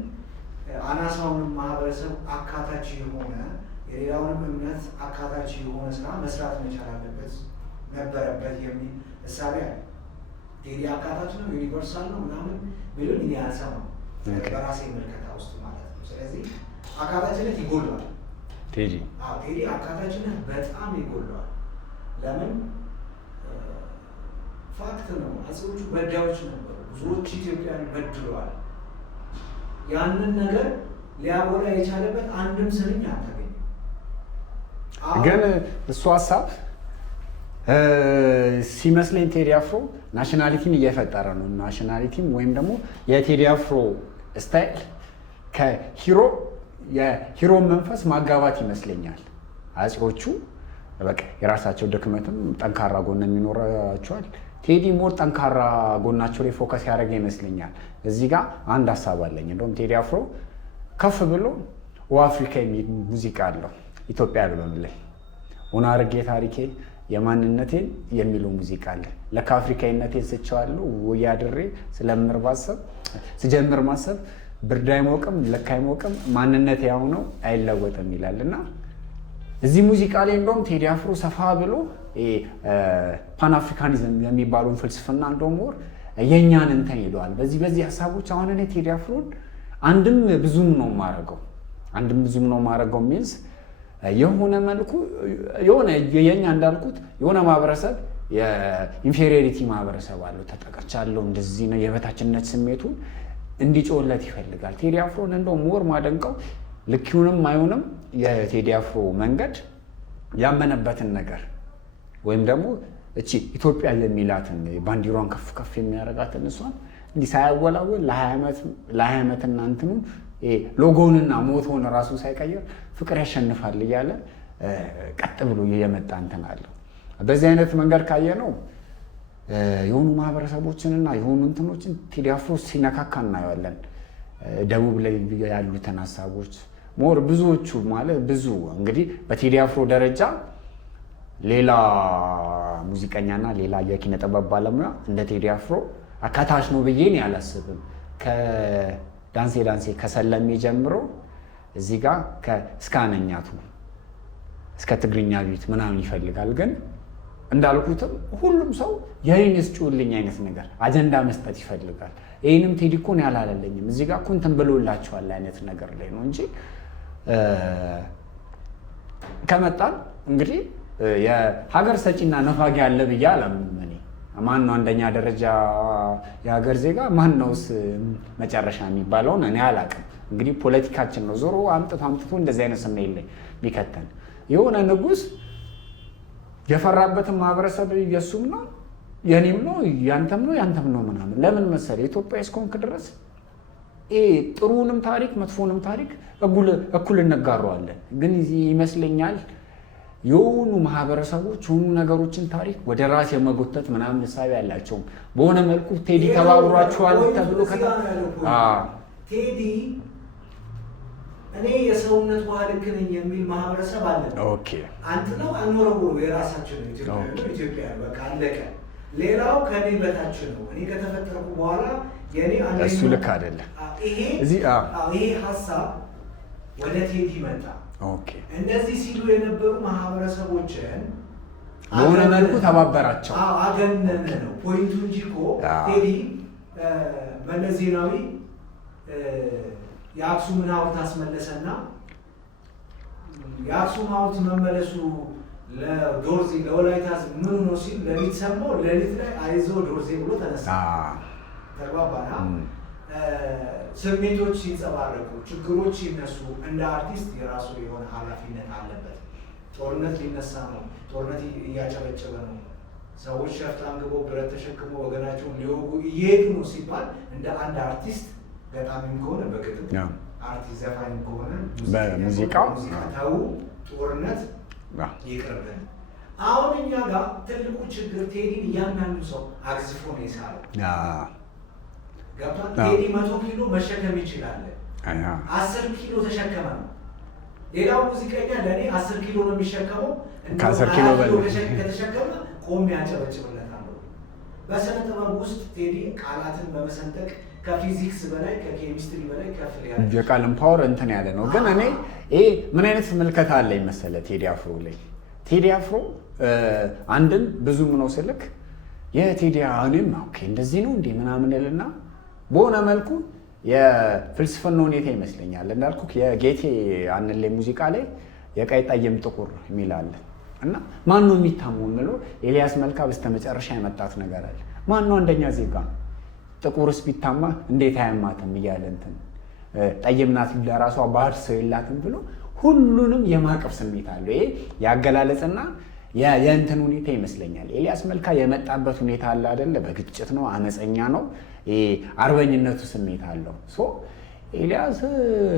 አናሳውንም ማህበረሰብ አካታች የሆነ የሌላውንም እምነት አካታች የሆነ ስራ መስራት መቻል አለበት ነበረበት የሚል እሳቤ አለ። ቴዲ አካታች ነው ዩኒቨርሳል ነው ምናምን ቢሉን እኔ አልሰማም በራሴ ምልከታ ውስጥ ማለት ነው። ስለዚህ አካታችነት ይጎለዋል። ቴዲ አካታችነት በጣም ይጎለዋል። ለምን? ፋክት ነው። አፄዎቹ በዳዮች ነበሩ። ብዙዎች ኢትዮጵያን በድለዋል። ያንን ነገር ሊያጎላ የቻለበት አንድም ስንኝ አልተገኘም። ግን እሱ ሀሳብ ሲመስለኝ ቴዲ አፍሮ ናሽናሊቲን እየፈጠረ ነው። ናሽናሊቲም ወይም ደግሞ የቴዲ አፍሮ ስታይል የሂሮ መንፈስ ማጋባት ይመስለኛል። አፄዎቹ በቃ የራሳቸው ድክመትም ጠንካራ ጎን የሚኖራቸዋል። ቴዲ ሞር ጠንካራ ጎናቸው ላይ ፎከስ ያደረገ ይመስለኛል። እዚህ ጋር አንድ ሀሳብ አለኝ። እንደውም ቴዲ አፍሮ ከፍ ብሎ አፍሪካ የሚል ሙዚቃ አለው ኢትዮጵያ አልበም ላይ ሆነ አርጌ ታሪኬ የማንነቴን የሚለው ሙዚቃ አለ። ለካ አፍሪካዊነቴን ስቸዋለሁ ወይ አድሬ ስጀምር ማሰብ ብርድ አይሞቅም ለካ አይሞቅም ማንነቴ ያው ነው አይለወጥም ይላል እና እዚህ ሙዚቃ ላይ እንደውም ቴዲ አፍሮ ሰፋ ብሎ ፓን አፍሪካኒዝም የሚባለውን ፍልስፍና እንደውም ወር የእኛን እንትን ይለዋል። በዚህ ሀሳቦች አሁን እኔ ቴዲ አፍሮን አንድም ብዙም ነው የማደርገው ሚንስ የሆነ መልኩ የሆነ የኛ እንዳልኩት የሆነ ማህበረሰብ የኢንፌሪዮሪቲ ማህበረሰብ አለው ተጠቀቻለሁ እንደዚህ ነው የበታችነት ስሜቱን እንዲጮለት ይፈልጋል። ቴዲ አፍሮን እንደው ሞር ማደንቀው ልኪውንም አይሆንም የቴዲ አፍሮ መንገድ ያመነበትን ነገር ወይም ደግሞ እቺ ኢትዮጵያ የሚላትን ባንዲሯን ከፍ ከፍ የሚያደርጋትን እሷን እንዲህ ሳያወላወል ለ20 ዓመት እና እንትኑን ሎጎውንና ሞቶውን ራሱ ሳይቀየር ፍቅር ያሸንፋል እያለ ቀጥ ብሎ የመጣ እንትን አለው። በዚህ አይነት መንገድ ካየ ነው የሆኑ ማህበረሰቦችንና የሆኑ እንትኖችን ቴዲ አፍሮ ሲነካካ እናየዋለን። ደቡብ ላይ ያሉትን ሀሳቦች ሞር ብዙዎቹ ማለት ብዙ እንግዲህ በቴዲ አፍሮ ደረጃ ሌላ ሙዚቀኛና ሌላ የኪነ ጥበብ ባለሙያ እንደ ቴዲ አፍሮ አካታች ነው ብዬ እኔ አላስብም። ከዳንሴ ከሰለሜ ጀምሮ እዚህ ጋር እስከ አነኛቱ እስከ ትግርኛ ቤት ምናምን ይፈልጋል። ግን እንዳልኩትም ሁሉም ሰው የኔን ስጩልኝ አይነት ነገር አጀንዳ መስጠት ይፈልጋል። ይህንም ቴዲ እኮ ነው ያላለለኝም እዚህ ጋር እኮ እንትን ብሎላቸዋል አይነት ነገር ላይ ነው እንጂ ከመጣን እንግዲህ የሀገር ሰጪና ነፋጊ አለ ብዬ አላምንም እኔ። ማን ነው አንደኛ ደረጃ የሀገር ዜጋ፣ ማን ነውስ መጨረሻ የሚባለውን እኔ አላውቅም። እንግዲህ ፖለቲካችን ነው ዞሮ አምጥቶ እንደዚህ አይነት ስሜት ላይ ቢከተን። የሆነ ንጉሥ የፈራበትን ማህበረሰብ የሱም ነው የኔም ነው ያንተም ነው ምናምን። ለምን መሰለህ ኢትዮጵያ እስከሆንክ ድረስ ጥሩንም ታሪክ መጥፎንም ታሪክ እኩል እንጋራዋለን። ግን ይመስለኛል የሆኑ ማህበረሰቦች የሆኑ ነገሮችን ታሪክ ወደ ራስ የመጎተት ምናምን እሳቤ ያላቸውም በሆነ መልኩ ቴዲ ተባብሯቸዋል ተብሎ ቴዲ እኔ የሰውነት ውሃ ልክ ነኝ የሚል ማህበረሰብ አለ። ኦኬ አንተ ነው አኖረው የራሳችን ኢትዮጵያ በቃ አለቀ። ሌላው ከኔ በታች ነው። እኔ ከተፈጠርኩ በኋላ የኔ እሱ ልክ አይደለም። ይሄ ሀሳብ ወደ ቴዲ መጣ። ኦኬ እንደዚህ ሲሉ የነበሩ ማህበረሰቦችን በሆነ መልኩ ተባበራቸው። አገነነ ነው ፖይንቱ እንጂ እኮ ቴዲ መለስ ዜናዊ የአክሱምን ሐውልት አስመለሰና የአክሱም ሐውልት መመለሱ ለዶርዜ ለወላይታ ምን ነው ሲል ለሊት ሰማው። ለሊት ላይ አይዞ ዶርዜ ብሎ ተነሳ። ተግባባና ስሜቶች ሲንጸባረቁ፣ ችግሮች ሲነሱ እንደ አርቲስት የራሱ የሆነ ኃላፊነት አለበት። ጦርነት ሊነሳ ነው፣ ጦርነት እያጨበጨበ ነው፣ ሰዎች ሸፍጥ አንግበው ብረት ተሸክመው ወገናቸውን ሊወጉ እየሄዱ ነው ሲባል እንደ አንድ አርቲስት ገጣሚም ከሆነ በግጥም አርቲስት ዘፋኝ ከሆነ በሙዚቃው ተው ጦርነት ይቅርብን። አሁን እኛ ጋር ትልቁ ችግር ቴዲን እያንዳንዱ ሰው አግዝፎ ነው የሳለው። ገብቷል። ቴዲ 100 ኪሎ መሸከም ይችላል። 10 ኪሎ ተሸከመ ነው። ሌላው ሙዚቀኛ ለእኔ 10 ኪሎ ነው የሚሸከመው። ከ10 ኪሎ በላይ ከተሸከመ ቆሜ ያጨበጭብለታለሁ። በስነ ጥበብ ውስጥ ቴዲ ቃላትን በመሰንጠቅ ከፊዚክስ በላይ ከኬሚስትሪ በላይ ከፍ ያለ የቃልን ፓወር እንትን ያለ ነው። ግን እኔ ይሄ ምን አይነት ምልከታ አለኝ መሰለህ ቴዲ አፍሮ ላይ ቴዲ አፍሮ አንድን ብዙም ነው ስልክ የቴዲ እኔም ኦኬ እንደዚህ ነው እንዴ ምናምን እልና በሆነ መልኩ የፍልስፍና ሁኔታ ይመስለኛል። እንዳልኩ የጌቴ አንለ ሙዚቃ ላይ የቀይ ጠይም ጥቁር የሚል አለ እና ማን ነው የሚታመው ብለው ኤልያስ መልካ በስተመጨረሻ ያመጣት ነገር አለ። ማን ነው አንደኛ ዜጋ ጥቁርስ ቢታማ እንዴት አያማትም እያለ እንትን ጠይም ናት ለራሷ ባህር ሰው የላትም ብሎ ሁሉንም የማቀፍ ስሜት አለው። ይሄ ያገላለጽና የእንትን ሁኔታ ይመስለኛል። ኤልያስ መልካ የመጣበት ሁኔታ አለ አይደለ? በግጭት ነው፣ አመፀኛ ነው፣ አርበኝነቱ ስሜት አለው። ሶ ኤልያስ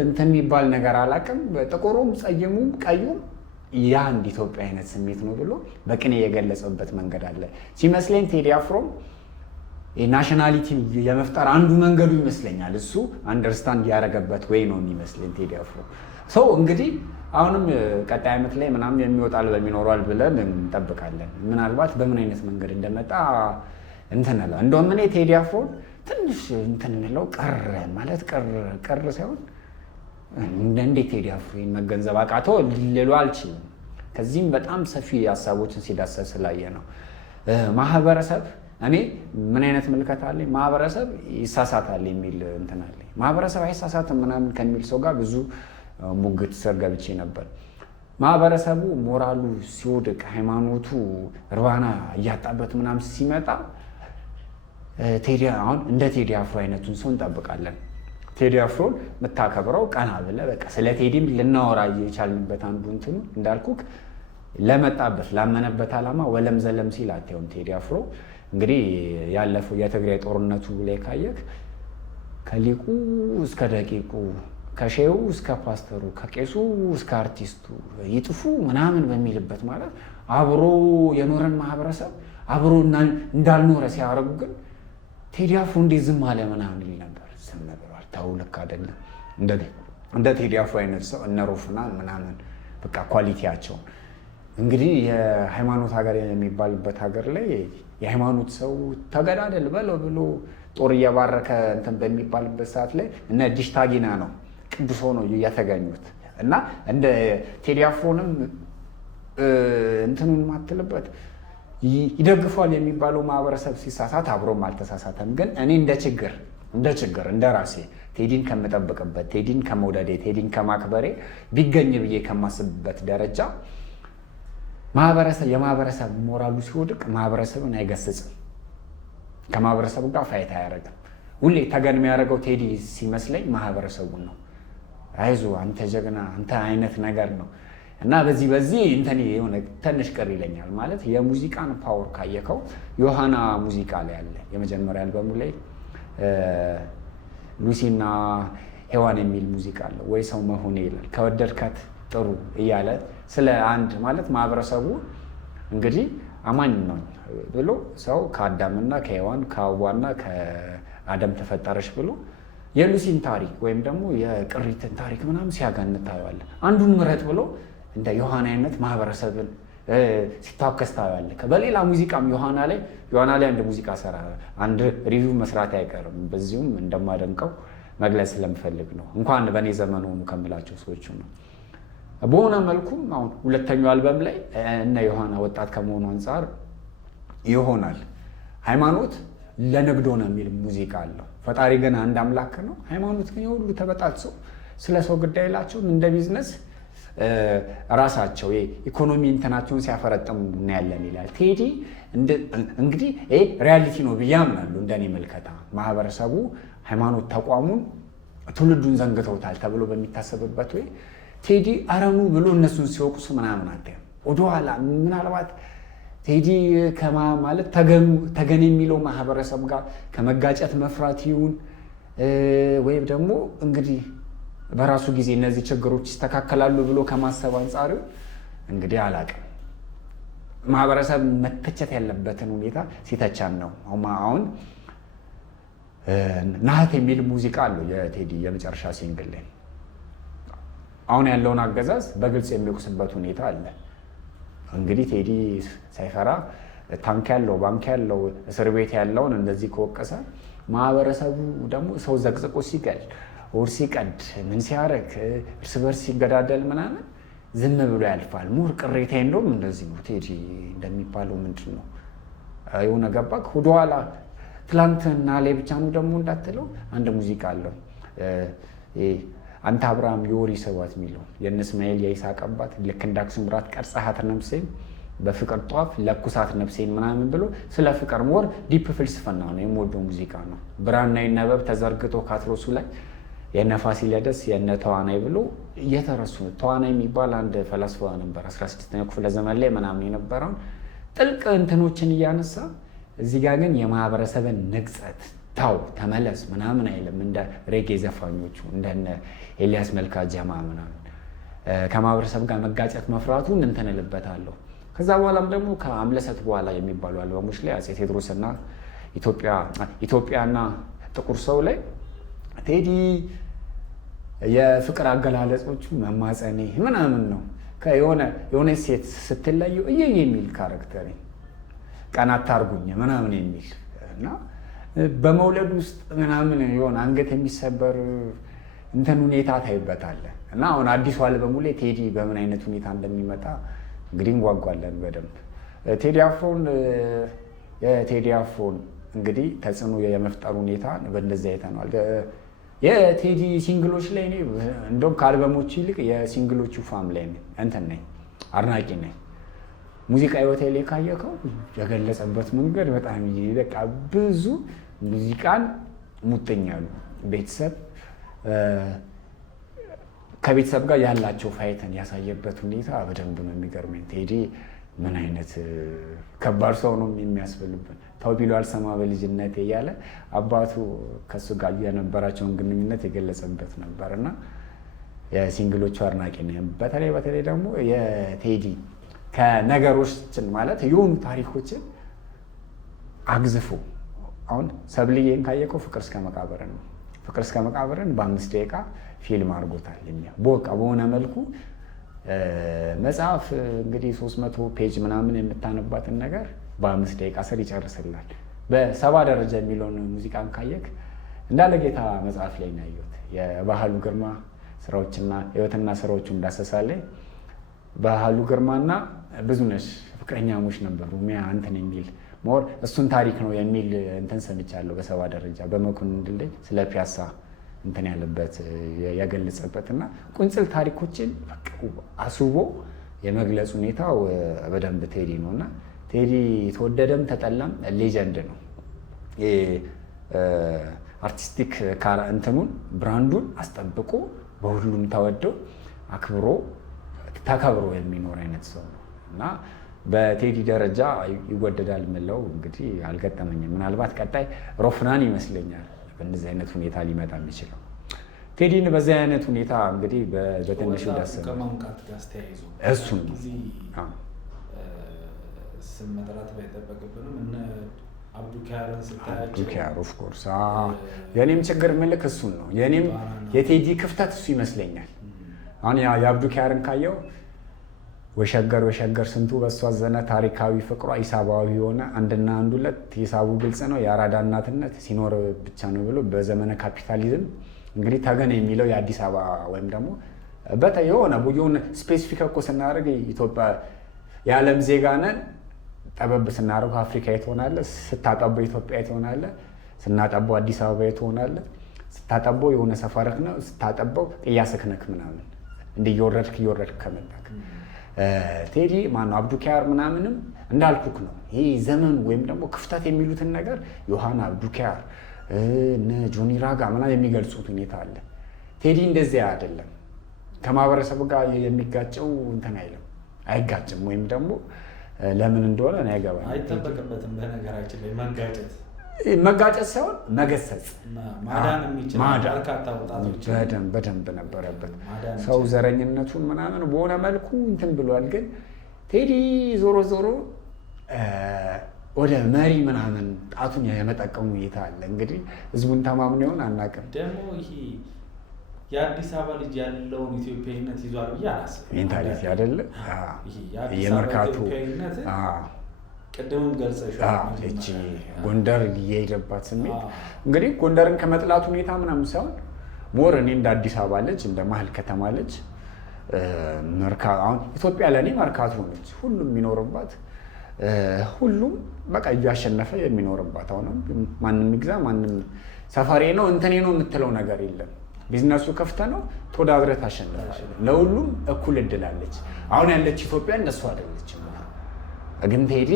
እንትን የሚባል ነገር አላውቅም፣ ጥቁሩም ጸይሙም ቀዩም የአንድ ኢትዮጵያ አይነት ስሜት ነው ብሎ በቅኔ የገለጸበት መንገድ አለ ሲመስለኝ። ቴዲ አፍሮም ናሽናሊቲ የመፍጠር አንዱ መንገዱ ይመስለኛል። እሱ አንደርስታንድ ያደረገበት ወይ ነው የሚመስለኝ ቴዲ አፍሮ። ሰው እንግዲህ አሁንም ቀጣይ ዓመት ላይ ምናምን የሚወጣ አልበም ይኖራል ብለን እንጠብቃለን። ምናልባት በምን አይነት መንገድ እንደመጣ እንትን እላለሁ። እንደውም እኔ ቴዲ አፍሮ ትንሽ እንትን እንለው ቀር ሳይሆን እንዴት ቴዲ አፍሮ መገንዘብ አቃተው ልሉ አልችልም። ከዚህም በጣም ሰፊ ሀሳቦችን ሲዳሰስ ስላየ ነው። ማህበረሰብ እኔ ምን አይነት ምልከታ አለኝ? ማህበረሰብ ይሳሳታል የሚል እንትን አለኝ። ማህበረሰብ አይሳሳትም ምናምን ከሚል ሰው ጋር ብዙ ሙግት ስር ገብቼ ነበር። ማህበረሰቡ ሞራሉ ሲወድቅ ሃይማኖቱ እርባና እያጣበት ምናምን ሲመጣ አሁን እንደ ቴዲ አፍሮ አይነቱን ሰው እንጠብቃለን። ቴዲ አፍሮን የምታከብረው ቀና ብለህ በቃ ስለ ቴዲም ልናወራ የቻልንበት አንዱ እንትኑ እንዳልኩክ ለመጣበት ላመነበት ዓላማ ወለም ዘለም ሲል አትየውም። ቴዲ አፍሮ እንግዲህ ያለፈው የትግራይ ጦርነቱ ላይ ካየክ ከሊቁ እስከ ደቂቁ ከሼው እስከ ፓስተሩ ከቄሱ እስከ አርቲስቱ ይጥፉ ምናምን በሚልበት ማለት አብሮ የኖረን ማህበረሰብ አብሮ እንዳልኖረ ሲያደርጉ ግን ቴዲ አፍሮ እንዴት ዝም አለ ምናምን ይል ነበር። ዝም ብሏል። ተው ልክ አይደለም። እንደ ቴዲ አፍሮ አይነት ሰው እነ ሮፍናን ምናምን በቃ ኳሊቲያቸው እንግዲህ የሃይማኖት ሀገር የሚባልበት ሀገር ላይ የሃይማኖት ሰው ተገዳደል በለው ብሎ ጦር እየባረከ እንትን በሚባልበት ሰዓት ላይ እነ ዲሽታጊና ነው ቅዱስ ሆኖ እያተገኙት እና እንደ ቴዲ አፍሮንም እንትኑን ማትልበት ይደግፏል የሚባለው ማህበረሰብ ሲሳሳት አብሮም አልተሳሳተም። ግን እኔ እንደ ችግር እንደ ራሴ ቴዲን ከምጠብቅበት ቴዲን ከመውደዴ ቴዲን ከማክበሬ ቢገኝ ብዬ ከማስብበት ደረጃ የማህበረሰብ ሞራሉ ሲወድቅ ማህበረሰብን አይገስጽም። ከማህበረሰቡ ጋር ፋይት አያደርግም። ሁሌ ተገን የሚያደርገው ቴዲ ሲመስለኝ ማህበረሰቡን ነው። አይዞ አንተ ጀግና አንተ አይነት ነገር ነው እና በዚህ እንትን የሆነ ትንሽ ቅር ይለኛል። ማለት የሙዚቃን ፓወር ካየከው ዮሐና ሙዚቃ ላይ አለ። የመጀመሪያ አልበሙ ላይ ሉሲና ሔዋን የሚል ሙዚቃ አለ። ወይ ሰው መሆኔ ይላል። ከወደድካት ጥሩ እያለ ስለ አንድ ማለት ማህበረሰቡ እንግዲህ አማኝ ነው ብሎ ሰው ከአዳምና ከሔዋን ከሐዋና ከአደም ተፈጠረች ብሎ የሉሲን ታሪክ ወይም ደግሞ የቅሪትን ታሪክ ምናምን ሲያጋን ታየዋለህ። አንዱን ምረጥ ብሎ እንደ ዮሐና አይነት ማህበረሰብን ሲታከስ ታየዋለህ። በሌላ ሙዚቃም ዮሐና ላይ አንድ ሙዚቃ ሰራ አንድ ሪቪው መስራት አይቀርም። በዚሁም እንደማደንቀው መግለጽ ስለምፈልግ ነው። እንኳን በእኔ ዘመን ሆኑ ከምላቸው ሰዎች ነው። በሆነ መልኩም አሁን ሁለተኛው አልበም ላይ እነ ዮሐና ወጣት ከመሆኑ አንጻር ይሆናል ሃይማኖት ለንግድ ሆነ የሚል ሙዚቃ አለው። ፈጣሪ ግን አንድ አምላክ ነው። ሃይማኖት ግን የሁሉ ተበጣጥሰው ስለ ሰው ጉዳይ ላቸውም እንደ ቢዝነስ ራሳቸው ኢኮኖሚ እንትናቸውን ሲያፈረጥሙ እናያለን ይላል ቴዲ። እንግዲህ ሪያሊቲ ነው ብዬ አምናለሁ። እንደኔ መልከታ ማህበረሰቡ ሃይማኖት ተቋሙን ትውልዱን ዘንግተውታል ተብሎ በሚታሰብበት ወይ ቴዲ አረኑ ብሎ እነሱን ሲወቅሱ ምናምን አታይም። ወደኋላ ምናልባት ቴዲ ማለት ተገን የሚለው ማህበረሰብ ጋር ከመጋጨት መፍራት ይሁን ወይም ደግሞ እንግዲህ በራሱ ጊዜ እነዚህ ችግሮች ይስተካከላሉ ብሎ ከማሰብ አንጻር እንግዲህ አላቅም። ማህበረሰብ መተቸት ያለበትን ሁኔታ ሲተቻን ነው። አሁን ናት የሚል ሙዚቃ አለው የቴዲ የመጨረሻ ሲንግል ላይ አሁን ያለውን አገዛዝ በግልጽ የሚወቅስበት ሁኔታ አለ። እንግዲህ ቴዲ ሳይፈራ ታንክ ያለው ባንክ ያለው እስር ቤት ያለውን እንደዚህ ከወቀሰ ማህበረሰቡ ደግሞ ሰው ዘቅዝቆ ሲገል ወር ሲቀድ ምን ሲያረግ እርስ በርስ ሲገዳደል ምናምን ዝም ብሎ ያልፋል። ሞር ቅሬታ እንደውም እንደዚህ ነው። ቴዲ እንደሚባለው ምንድን ነው የሆነ ገባክ ወደኋላ ትላንትና ላይ ብቻ ነው ደግሞ እንዳትለው አንድ ሙዚቃ አለው አንተ አብርሃም የወሪ ሰባት የሚለው የእነ እስማኤል የይስሐቅ አባት ልክ እንደ አክሱም ራት ቀርጸሃት ነፍሴን በፍቅር ጧፍ ለኩሳት ነፍሴን ምናምን ብሎ ስለ ፍቅር ሞር ዲፕ ፍልስፍና ነው። የምወደው ሙዚቃ ነው። ብራና ይነበብ ተዘርግቶ ካትሮሱ ላይ የነ ፋሲለደስ የነ ተዋናይ ብሎ እየተረሱ ተዋናይ የሚባል አንድ ፈላስፋ ነበር 16ኛው ክፍለ ዘመን ላይ ምናምን የነበረውን ጥልቅ እንትኖችን እያነሳ እዚህ ጋር ግን የማህበረሰብን ንግጸት ታው ተመለስ ምናምን አይልም። እንደ ሬጌ ዘፋኞቹ እንደነ ኤልያስ መልካ ጀማ ምናምን ከማህበረሰብ ጋር መጋጨት መፍራቱን እንትንልበታለሁ። ከዛ በኋላም ደግሞ ከአምለሰት በኋላ የሚባሉ አልበሞች ላይ አፄ ቴዎድሮስና ኢትዮጵያና ጥቁር ሰው ላይ ቴዲ የፍቅር አገላለጾቹ መማፀኔ ምናምን ነው። የሆነ ሴት ስትለዩ እየየ የሚል ካራክተር ቀናት ታርጉኝ ምናምን የሚል እና በመውለድ ውስጥ ምናምን የሆነ አንገት የሚሰበር እንትን ሁኔታ ታይበታለ እና አሁን አዲሱ አልበሙ ላይ ቴዲ በምን አይነት ሁኔታ እንደሚመጣ እንግዲህ እንጓጓለን በደንብ። የቴዲ አፍሮን እንግዲህ ተጽዕኖ የመፍጠር ሁኔታ በእንደዚያ አይተነዋል። የቴዲ ሲንግሎች ላይ እኔ እንደውም ከአልበሞቹ ይልቅ የሲንግሎቹ ፋም ላይ እንትን ነኝ አድናቂ ነኝ። ሙዚቃ ህይወቴ ላይ ካየከው የገለጸበት መንገድ በጣም በቃ ብዙ ሙዚቃን ሙጥኛሉ። ከቤተሰብ ጋር ያላቸው ፋይትን ያሳየበት ሁኔታ በደንብ ነው የሚገርመኝ። ቴዲ ምን አይነት ከባድ ሰው ነው የሚያስብልብን። ተው ቢሉ አልሰማ በልጅነት እያለ አባቱ ከሱ ጋር የነበራቸውን ግንኙነት የገለጸበት ነበር እና የሲንግሎቹ አድናቂ ነኝ። በተለይ ደግሞ የቴዲ ከነገሮችን ማለት የሆኑ ታሪኮችን አግዝፎ አሁን ሰብልዬን ካየከው ፍቅር እስከ መቃብርን ነው። ፍቅር እስከ መቃብርን በ5 ደቂቃ ፊልም አድርጎታል። በቃ በሆነ መልኩ መጽሐፍ እንግዲህ 300 ፔጅ ምናምን የምታነባትን ነገር በ5 ደቂቃ ስር ይጨርስላል። በ70 ደረጃ የሚለውን ሙዚቃን ካየክ እንዳለ ጌታ መጽሐፍ ላይ ነው ያየሁት። የባህሉ ግርማ ስራዎችና ህይወትና ስራዎቹ እንዳሰሳለኝ ባህሉ ግርማና ብዙነሽ ፍቅረኛሞች ነበሩ። ሚያ እንትን የሚል ሞር እሱን ታሪክ ነው የሚል እንትን ሰምቻለሁ። በ70 ደረጃ በመኮንን ድልድይ ስለ ፒያሳ እንትን ያለበት ያገለጸበትና ቁንጽል ታሪኮችን አስቦ የመግለጽ ሁኔታው በደንብ ቴዲ ነው እና ቴዲ ተወደደም ተጠላም ሌጀንድ ነው። አርቲስቲክ እንትኑን ብራንዱን አስጠብቆ በሁሉም ተወደው አክብሮ ተከብሮ የሚኖር አይነት ሰው ነው እና በቴዲ ደረጃ ይወደዳል የምለው እንግዲህ አልገጠመኝም። ምናልባት ቀጣይ ሮፍናን ይመስለኛል በእንደዚህ አይነት ሁኔታ ሊመጣ የሚችለው። ቴዲን በዚህ አይነት ሁኔታ እንግዲህ በትንሹ ደስ ከማምቃት ጋር ተያይዞ እሱን ስም መጥራት ባይጠበቅብንም እነ አብዱኪያርን ስታያቸው አብዱኪያር ኦፍ ኮርስ የኔም ችግር ምልክ እሱን ነው። የኔም የቴዲ ክፍተት እሱ ይመስለኛል። አሁን የአብዱኪያርን ካየው ወሸገር ስንቱ በእሷ አዘነ ታሪካዊ ፍቅሯ ሂሳባዊ የሆነ አንድና አንድ ሁለት ሂሳቡ ግልጽ ነው የአራዳ እናትነት ሲኖር ብቻ ነው ብሎ በዘመነ ካፒታሊዝም እንግዲህ ተገን የሚለው የአዲስ አበባ ወይም ደግሞ የሆነ ስፔሲፊክ እኮ ስናደርግ ኢትዮጵያ የዓለም ዜጋ ነን። ጠበብ ስናደርገው አፍሪካ ትሆናለህ፣ ስታጠበው ኢትዮጵያ ትሆናለህ፣ ስናጠበው አዲስ አበባ ትሆናለህ፣ ስታጠበው የሆነ ሰፈርክ ነው፣ ስታጠበው ቅያስክ ነክ ምናምን እንዲህ እየወረድክ ከመጣክ ቴዲ ማነው አብዱኪያር ምናምንም እንዳልኩክ ነው። ይህ ዘመኑ ወይም ደግሞ ክፍተት የሚሉትን ነገር ዮሐና አብዱኪያር እነ ጆኒ ራጋ ምናምን የሚገልጹት ሁኔታ አለ። ቴዲ እንደዚያ አይደለም። ከማህበረሰቡ ጋር የሚጋጨው እንትን አይጋጭም ወይም ደግሞ ለምን እንደሆነ ነው አይገባኝ። አይጠበቅበትም። በነገራችን ላይ መጋጨት ሳይሆን መገሰጽ ማዳን የሚችል በርካታ ወጣቶች በደንብ ነበረበት። ሰው ዘረኝነቱን ምናምን በሆነ መልኩ እንትን ብሏል። ግን ቴዲ ዞሮ ወደ መሪ ምናምን ጣቱን የመጠቀሙ ሁኔታ አለ። እንግዲህ ህዝቡን ተማምኖ ይሆን አናውቅም። ደግሞ ይሄ የአዲስ አበባ ልጅ ያለውን ኢትዮጵያዊነት ይዟል ብዬ አላስብም። ሜንታሊቲ አይደለ የመርካቶ ቅድምም ገልጸሻል። እቺ ጎንደር እየሄደባት ስሜት እንግዲህ ጎንደርን ከመጥላት ሁኔታ ምናምን ሳይሆን ሞር እኔ እንደ አዲስ አበባ ልጅ እንደ መሀል ከተማ ልጅ አሁን ኢትዮጵያ ለእኔ መርካቶ ነች። ሁሉም የሚኖርባት ሁሉም በቃ እያሸነፈ የሚኖርባት አሁንም ማንም ይግዛ ማንም ሰፈሬ ነው እንትኔ ነው የምትለው ነገር የለም። ቢዝነሱ ከፍተ ነው ተወዳድረህ ታሸንፋለህ። ለሁሉም እኩል እድላለች። አሁን ያለች ኢትዮጵያ እንደሱ አይደለችም። ግን ቴዲ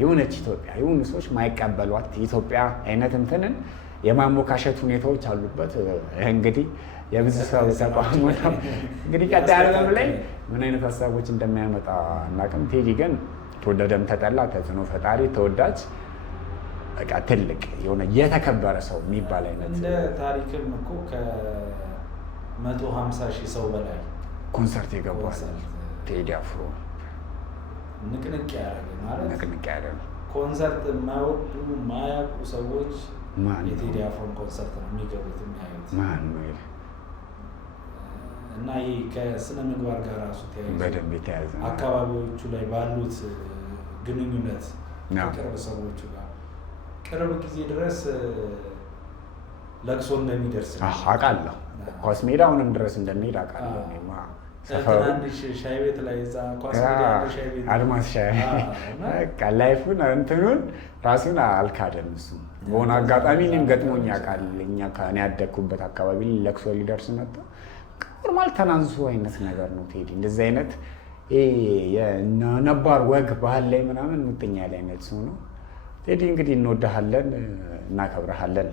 የሆነች ኢትዮጵያ የሆኑ ሰዎች ማይቀበሏት ኢትዮጵያ አይነት እንትንን የማሞካሸት ሁኔታዎች አሉበት። እንግዲህ የብዙ ሰው ተቋም ነው። እንግዲህ ቀጣይ ዓለም ላይ ምን አይነት ሀሳቦች እንደሚያመጣ እናቅም። ቴዲ ግን ተወደደም ተጠላ ተጽዕኖ ፈጣሪ ተወዳጅ በቃ ትልቅ የሆነ የተከበረ ሰው የሚባል አይነት እንደ ታሪክም እኮ ከ150,000 ሰው በላይ ኮንሰርት የገባል ቴዲ አፍሮ ንቅንቅ ያደረገ ማለት ንቅንቅ ያደረገ ኮንሰርት የማይወዱ የማያውቁ ሰዎች የቴዲ አፍሮን ኮንሰርት ነው የሚገቡት የሚያዩት። ማን ነው እና ይህ ከስነ ምግባር ጋር ራሱ ተያይዞ በደንብ የተያዘ አካባቢዎቹ ላይ ባሉት ግንኙነት ከቅርብ ሰዎቹ ጋር ቅርብ ጊዜ ድረስ ለቅሶ እንደሚደርስ አውቃለሁ። ኳስ ሜዳ አሁንም ድረስ እንደሚሄድ አውቃለሁ። ትናንሽ ሻይ ቤት ላይ እዛ ኳስ ሜዳ ያለ ሻይ ቤት አድማስ ሻይ ላይፉን እንትኑን ራሱን አልካደም። እሱ በሆነ አጋጣሚ እኔም ገጥሞኝ ያውቃል። እኛ ከእኔ ያደግኩበት አካባቢ ለቅሶ ሊደርስ መጣ። ኖርማል ተናንሶ አይነት ነገር ነው ቴዲ። እንደዚህ አይነት የነባር ወግ ባህል ላይ ምናምን ሙጥኛ ላይ አይነት ሰው ነው ቴዲ። እንግዲህ እንወድሃለን እናከብረሃለን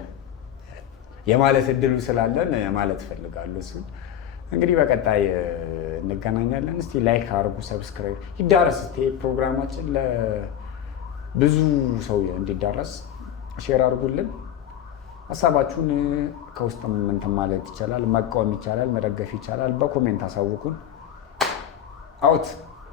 የማለት እድሉ ስላለን ማለት እፈልጋለሁ። እሱን እንግዲህ በቀጣይ እንገናኛለን። እስቲ ላይክ አድርጉ፣ ሰብስክራይብ ይዳረስ። እስቲ ፕሮግራማችን ለብዙ ሰው እንዲዳረስ ሼር አድርጉልን። ሀሳባችሁን ከውስጥም እንትን ማለት ይቻላል፣ መቃወም ይቻላል፣ መደገፍ ይቻላል። በኮሜንት አሳውቁን። አውት